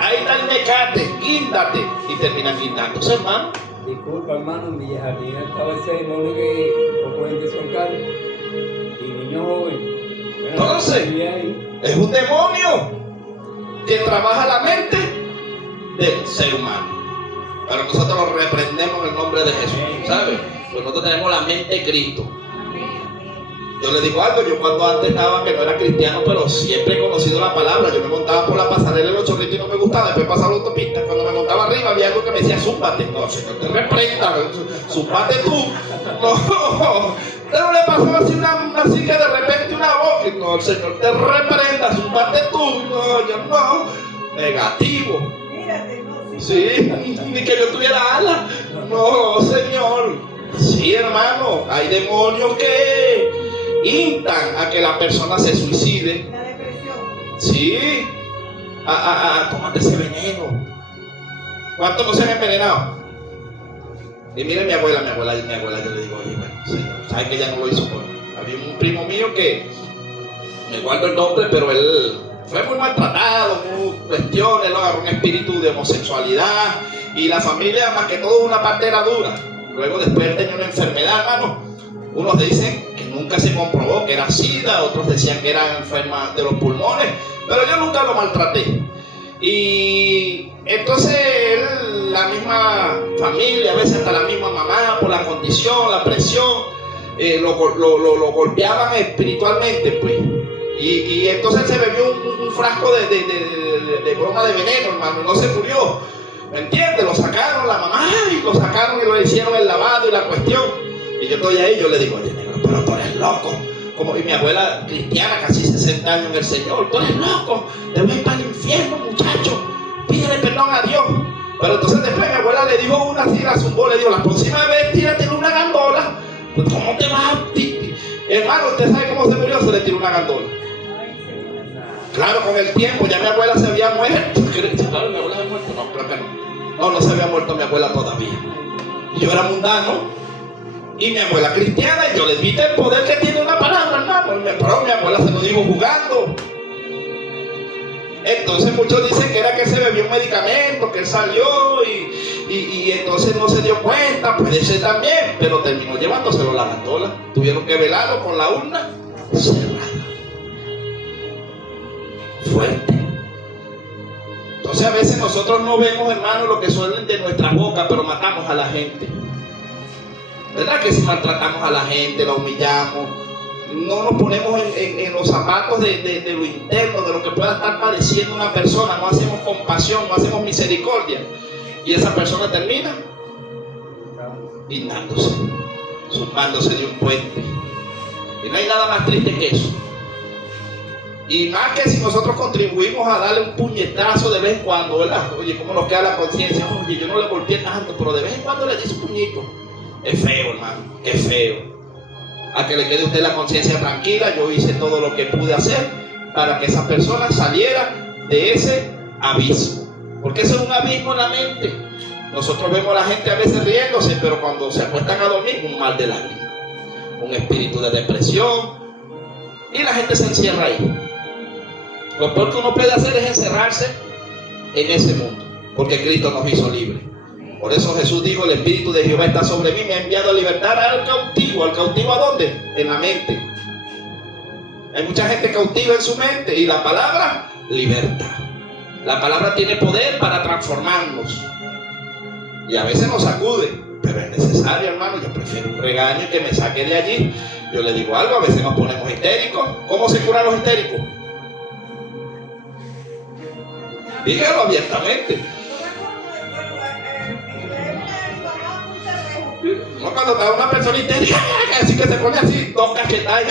Ahí está el mecate, guíndate, y terminan guindándose, hermano. Disculpa, hermano, en Villa Jardín estaba ese demonio que poco gente son caros y niño joven. Bueno, entonces, es un demonio que trabaja la mente del ser humano. Pero nosotros lo reprendemos en el nombre de Jesús, ¿sabes? Pues nosotros tenemos la mente de Cristo. Yo le digo algo, yo cuando antes estaba, que no era cristiano, pero siempre he conocido la palabra. Yo me montaba por la pasarela de los chorritos y no me gustaba, después pasaba la autopista. Cuando me montaba arriba había algo que me decía, zúmbate. No, Señor, te reprenda, zúmbate tú. No, pero le pasaba así que de repente una voz, y no, el Señor te reprenda, zúmbate tú. No, yo no, negativo. Sí, ni que yo tuviera alas. No, Señor. Sí, hermano, hay demonios que instan a que la persona se suicide. La depresión. Sí, tómate ese veneno. ¿Cuántos no se han envenenado? Y miren mi abuela, yo le digo, oye, bueno, Señor, ¿sabes que ella no lo hizo por mí? Había un primo mío que, me guardo el nombre, pero él fue muy maltratado, cuestiones, lo agarró un espíritu de homosexualidad, y la familia, más que todo, una parte era dura. Luego después él tenía una enfermedad, hermano. Unos dicen que nunca se comprobó que era SIDA, otros decían que era enferma de los pulmones, pero yo nunca lo maltraté. Y entonces él, la misma familia, a veces hasta la misma mamá, por la condición, la presión, lo golpeaban espiritualmente, pues. Y entonces él se bebió un frasco de broma de veneno, hermano, y no se murió. ¿Me entiendes? Lo sacaron, la mamá, y lo sacaron y lo hicieron el lavado y la cuestión. Y yo estoy ahí, yo le digo, oye, negro, pero tú eres loco. Y mi abuela cristiana, casi 60 años en el Señor, tú eres loco, te voy a ir para el infierno, muchacho, pídele perdón a Dios. Pero entonces después mi abuela le dijo una así, la zumbó, le dijo, la próxima vez tírate una gandola. Pues, ¿cómo te vas a tirar? Hermano, ¿usted sabe cómo se murió? Se le tiró una gandola. Claro, con el tiempo, ya mi abuela se había muerto. Claro, mi abuela se había muerto. No, creo que no. No se había muerto mi abuela todavía. Y yo era mundano. Y mi abuela cristiana, y yo le dije el poder que tiene una palabra, hermano. Pero mi abuela se lo dijo jugando. Entonces muchos dicen que era que se bebió un medicamento, que él salió y entonces no se dio cuenta. Puede ser también, pero terminó llevándoselo la gandola. Tuvieron que velarlo con la urna cerrada. Fuerte. Entonces a veces nosotros no vemos, hermano, lo que suelen de nuestra boca, pero matamos a la gente. ¿Verdad que si maltratamos a la gente, la humillamos? No nos ponemos en los zapatos de lo interno, de lo que pueda estar padeciendo una persona. No hacemos compasión, no hacemos misericordia. Y esa persona termina pintándose, zumbándose de un puente. Y no hay nada más triste que eso. Y más que si nosotros contribuimos a darle un puñetazo de vez en cuando, ¿verdad? Oye, ¿cómo nos queda la conciencia? Oye, yo no le golpeé tanto, pero de vez en cuando le di su puñito. Es feo, hermano, qué feo. A que le quede a usted la conciencia tranquila, yo hice todo lo que pude hacer para que esa persona saliera de ese abismo. Porque eso es un abismo en la mente. Nosotros vemos a la gente a veces riéndose, pero cuando se acuestan a dormir, un mal de lágrimas, un espíritu de depresión, y la gente se encierra ahí. Lo peor que uno puede hacer es encerrarse en ese mundo, porque Cristo nos hizo libres. Por eso Jesús dijo: el Espíritu de Jehová está sobre mí, me ha enviado a libertar al cautivo. ¿Al cautivo a dónde? En la mente. Hay mucha gente cautiva en su mente, y la palabra liberta. La palabra tiene poder para transformarnos, y a veces nos sacude, pero es necesario, hermano. Yo prefiero un regaño que me saque de allí. Yo le digo algo, a veces nos ponemos histéricos. ¿Cómo se curan los histéricos? Dígalo abiertamente. No, cuando está una persona histérica, así que se pone así, dos cachetadas,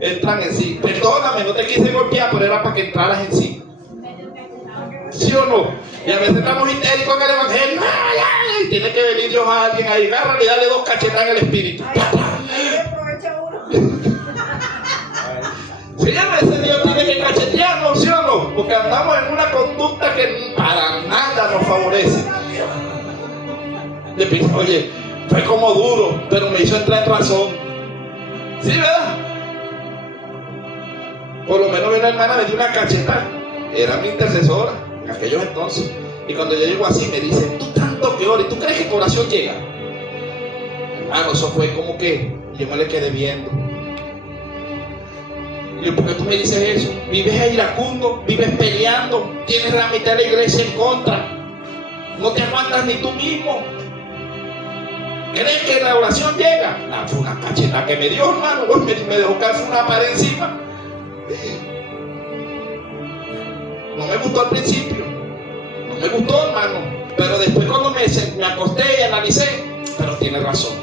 entran en sí. Perdóname, no te quise golpear, pero era para que entraras en sí. ¿Sí o no? Y a veces estamos histéricos en el evangelio. ¡Ay, ay! Tiene que venir Dios a alguien ahí, agarra y darle dos cachetadas en el espíritu. Sí, a veces Dios tiene que cachetearnos, ¿sí o no? Porque andamos en una conducta que para nada nos favorece. Oye, fue como duro, pero me hizo entrar en razón. ¿Sí, verdad? Por lo menos una hermana me dio una cachetada. Era mi intercesora en aquellos entonces. Y cuando yo llego así me dice: tú tanto que oras, ¿y tú crees que tu oración llega? Hermano, eso fue como que yo me le quedé viendo. Y yo: ¿por qué tú me dices eso? Vives iracundo, vives peleando, tienes la mitad de la iglesia en contra, no te aguantas ni tú mismo. ¿Crees que la oración llega? No, fue una cachetada que me dio, hermano. Me dejó caer una pared encima. No me gustó al principio, no me gustó, hermano, pero después cuando me acosté y analicé, pero tiene razón.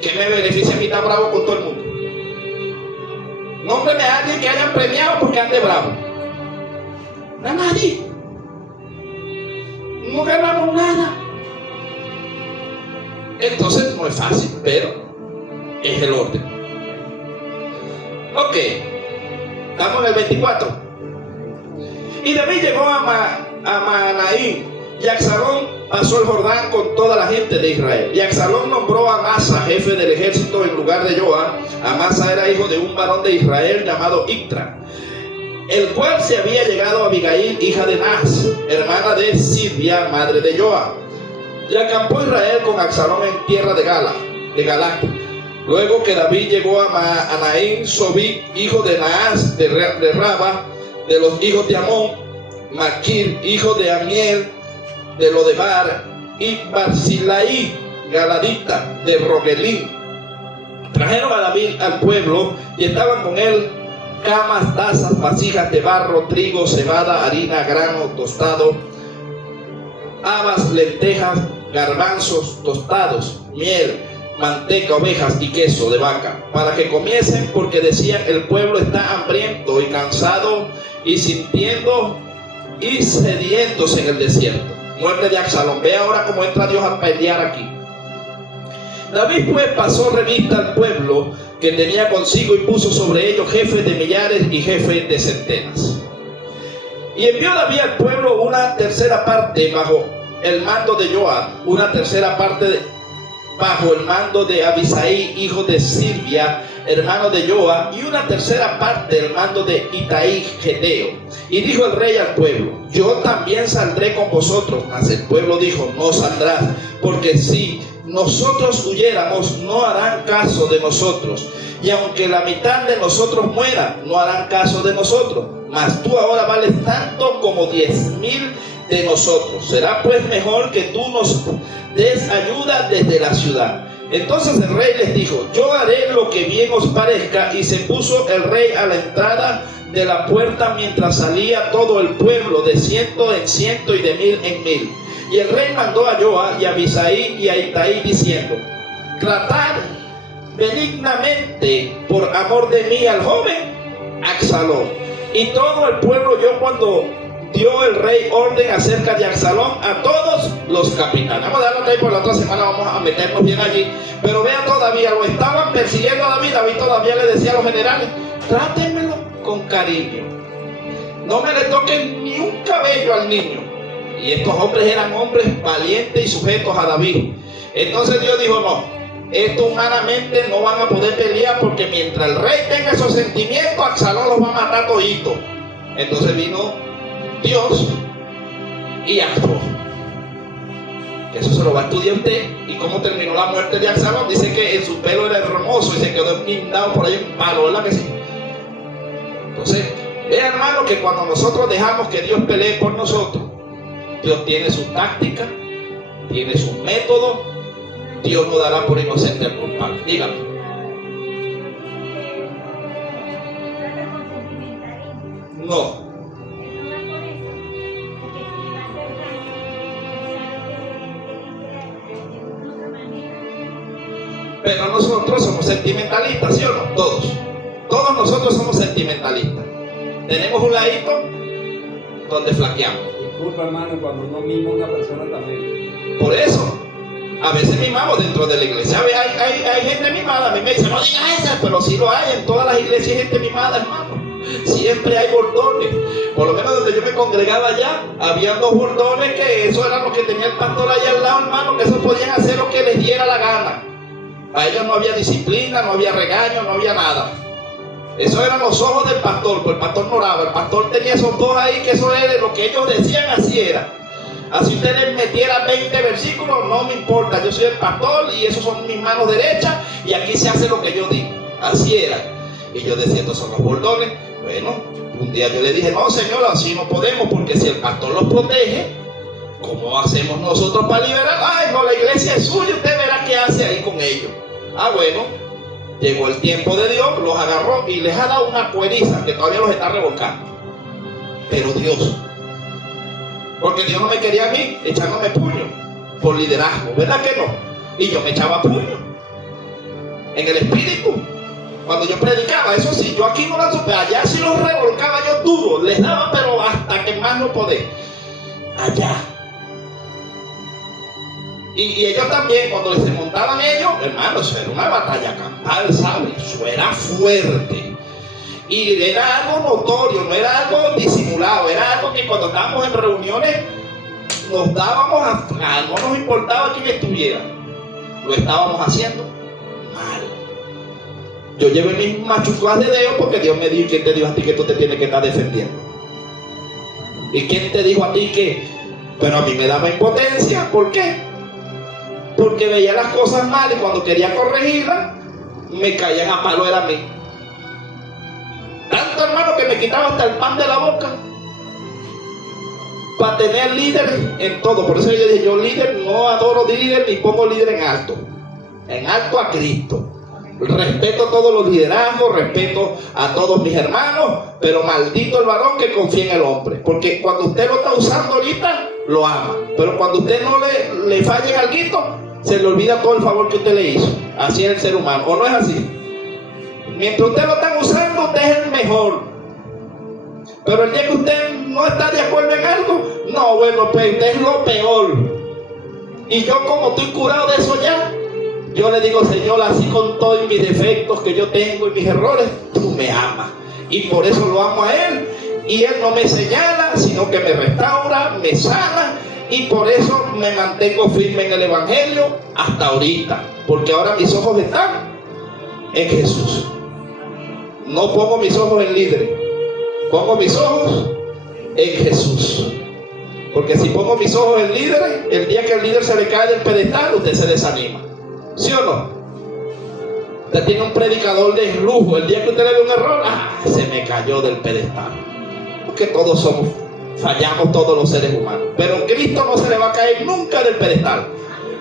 ¿Qué me beneficia a mí estar bravo con todo el mundo? Nómbreme a alguien que hayan premiado porque ande bravo. No, nadie. No ganamos nada. Entonces no es fácil, pero es el orden. Ok, estamos en el 24. Y David llegó a Mahanaim, y Absalón pasó el Jordán con toda la gente de Israel. Y Absalón nombró a Amasa jefe del ejército en lugar de Joab. Amasa era hijo de un varón de Israel llamado Itra, el cual se había llegado a Abigail, hija de Nas, hermana de Sibia, madre de Joab. Y acampó Israel con Absalón en tierra de Galaad. Luego que David llegó a Mahanaim, Sobí, hijo de Naas, de Raba, de los hijos de Amón, Maquir, hijo de Amiel, de Lodebar, y Barzilai, galadita, de Rogelín. Trajeron a David al pueblo, y estaban con él camas, tazas, vasijas de barro, trigo, cebada, harina, grano tostado, habas, lentejas, garbanzos tostados, miel, manteca, ovejas y queso de vaca, para que comiesen, porque decían: el pueblo está hambriento y cansado y sintiendo y sedientos en el desierto. Muerte de Absalón. Ve ahora cómo entra Dios a pelear aquí. David pues pasó revista al pueblo que tenía consigo y puso sobre ellos jefes de millares y jefes de centenas. Y envió David al pueblo una tercera parte bajo el mando de Joab, una tercera parte bajo el mando de Abisai, hijo de Sibia, hermano de Joab, y una tercera parte del mando de Itai, Geteo. Y dijo el rey al pueblo: yo también saldré con vosotros. Mas el pueblo dijo: no saldrás, porque si nosotros huyéramos, no harán caso de nosotros, y aunque la mitad de nosotros muera, no harán caso de nosotros. Mas tú ahora vales tanto como 10,000 de nosotros. Será pues mejor que tú nos des ayuda desde la ciudad. Entonces el rey les dijo: yo haré lo que bien os parezca. Y se puso el rey a la entrada de la puerta mientras salía todo el pueblo, de 100 en 100 y de 1000 en 1000. Y el rey mandó a Joab y a Abisai y a Itai diciendo: tratad benignamente por amor de mí al joven Absalón. Y todo el pueblo oyó cuando dio el rey orden acerca de Absalón a todos los capitanes. Vamos a darlo ahí, por la otra semana vamos a meternos bien allí. Pero vean, todavía lo estaban persiguiendo a David. David todavía le decía a los generales: trátenmelo con cariño, no me le toquen ni un cabello al niño. Y estos hombres eran hombres valientes y sujetos a David. Entonces Dios dijo: no, esto humanamente no van a poder pelear, porque mientras el rey tenga esos sentimientos, Absalón los va a matar todito. Entonces vino Dios y actuó. Eso se lo va a estudiar usted. ¿Y cómo terminó la muerte de Absalón? Dice que en su pelo era hermoso y se quedó guindado por ahí un palo, ¿verdad que sí? Entonces, vean, hermano, que cuando nosotros dejamos que Dios pelee por nosotros, Dios tiene su táctica, tiene su método. Dios no dará por inocente al culpable. Dígame. No. Pero nosotros somos sentimentalistas, ¿sí o no? Todos nosotros somos sentimentalistas. Tenemos un ladito donde flaqueamos. Disculpa, hermano, cuando uno mima a una persona también. Por eso, a veces mimamos dentro de la iglesia. Hay gente mimada. A mí me dicen: no digas eso, pero sí lo hay. En todas las iglesias hay gente mimada, hermano. Siempre hay bordones. Por lo menos donde yo me congregaba allá, había 2 bordones que eso era lo que tenía el pastor allá al lado, hermano, que esos podían hacer lo que les diera la gana. A ellos no había disciplina, no había regaño, no había nada. Esos eran los ojos del pastor, pues el pastor no oraba. El pastor tenía esos 2 ahí, que eso era lo que ellos decían, así era. Así ustedes metieran 20 versículos, no me importa, yo soy el pastor y esos son mis manos derechas y aquí se hace lo que yo digo. Así era. Y yo decía: estos son los bordones. Bueno, un día yo le dije: no, señor, así no podemos, porque si el pastor los protege, ¿cómo hacemos nosotros para liberar? Ay, no, la iglesia es suya, usted verá qué hace ahí con ellos. Ah, bueno, llegó el tiempo de Dios, los agarró y les ha dado una cueriza que todavía los está revolcando. Pero Dios, porque Dios no me quería a mí echándome puño por liderazgo, ¿verdad que no? Y yo me echaba puño en el espíritu cuando yo predicaba. Eso sí, yo aquí no la supe, allá sí los revolcaba yo duro, les daba, pero hasta que más no podía. Allá. Y ellos también, cuando se montaban ellos, hermano, eso era una batalla campal, ¿sabes? Eso era fuerte. Y era algo notorio, no era algo disimulado, era algo que cuando estábamos en reuniones nos dábamos no nos importaba quién estuviera. Lo estábamos haciendo mal. Yo llevé mis machucadas de dedo porque Dios me dijo: ¿quién te dijo a ti que tú te tienes que estar defendiendo? ¿Y quién te dijo a ti que? Pero a mí me daba impotencia. ¿Por qué? Porque veía las cosas mal y cuando quería corregirlas, me caían a palo, era a mí. Tanto, hermano, que me quitaba hasta el pan de la boca para tener líderes en todo. Por eso yo dije: yo líder, no adoro líder ni pongo líder en alto a Cristo. Respeto todos los liderazgos, respeto a todos mis hermanos, pero maldito el varón que confía en el hombre, porque cuando usted lo está usando ahorita, lo ama, pero cuando usted no le falle en alguito, se le olvida todo el favor que usted le hizo. Así es el ser humano, ¿o no es así? Mientras usted lo está usando, usted es el mejor, pero el día que usted no está de acuerdo en algo, no, bueno, pues usted es lo peor. Y yo, como estoy curado de eso ya, yo le digo: Señor, así con todos mis defectos que yo tengo y mis errores, tú me amas. Y por eso lo amo a Él. Y Él no me señala, sino que me restaura, me sana. Y por eso me mantengo firme en el Evangelio hasta ahorita. Porque ahora mis ojos están en Jesús. No pongo mis ojos en líderes. Pongo mis ojos en Jesús. Porque si pongo mis ojos en líderes, el día que el líder se le cae del pedestal, usted se desanima. ¿Sí o no? Usted tiene un predicador de lujo. El día que usted le ve un error, se me cayó del pedestal. Porque todos fallamos todos los seres humanos. Pero Cristo no se le va a caer nunca del pedestal.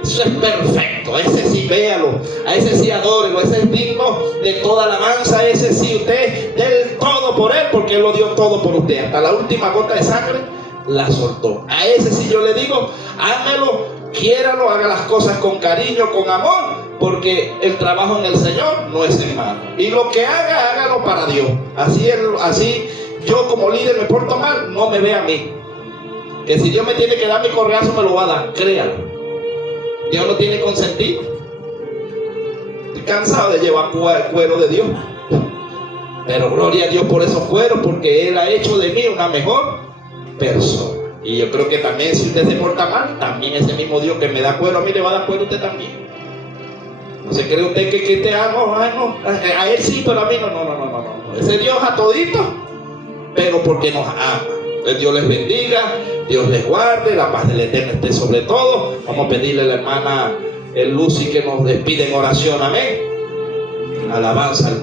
Eso es perfecto. Ese sí, véalo. A ese sí, adórelo. Ese es digno de toda alabanza. Ese sí, usted dé todo por Él, porque Él lo dio todo por usted. Hasta la última gota de sangre la soltó. A ese sí yo le digo, ámelo, quiéralo, haga las cosas con cariño, con amor, porque el trabajo en el Señor no es en vano. Y lo que haga, hágalo para Dios. Así yo como líder me porto mal, no me ve a mí. Que si Dios me tiene que dar mi correazo, me lo va a dar, créalo. Dios no tiene consentido. Estoy cansado de llevar cuero de Dios. Pero gloria a Dios por esos cueros, porque Él ha hecho de mí una mejor persona. Y yo creo que también si usted se porta mal, también ese mismo Dios que me da cuero a mí le va a dar cuero a usted también. No se cree usted que te no, a Él sí, pero a mí no. Ese Dios a todito, pero porque nos ama. Entonces Dios les bendiga, Dios les guarde, la paz del Eterno esté sobre todo. Vamos a pedirle a la hermana Lucy que nos despide en oración, amén. Alabanza al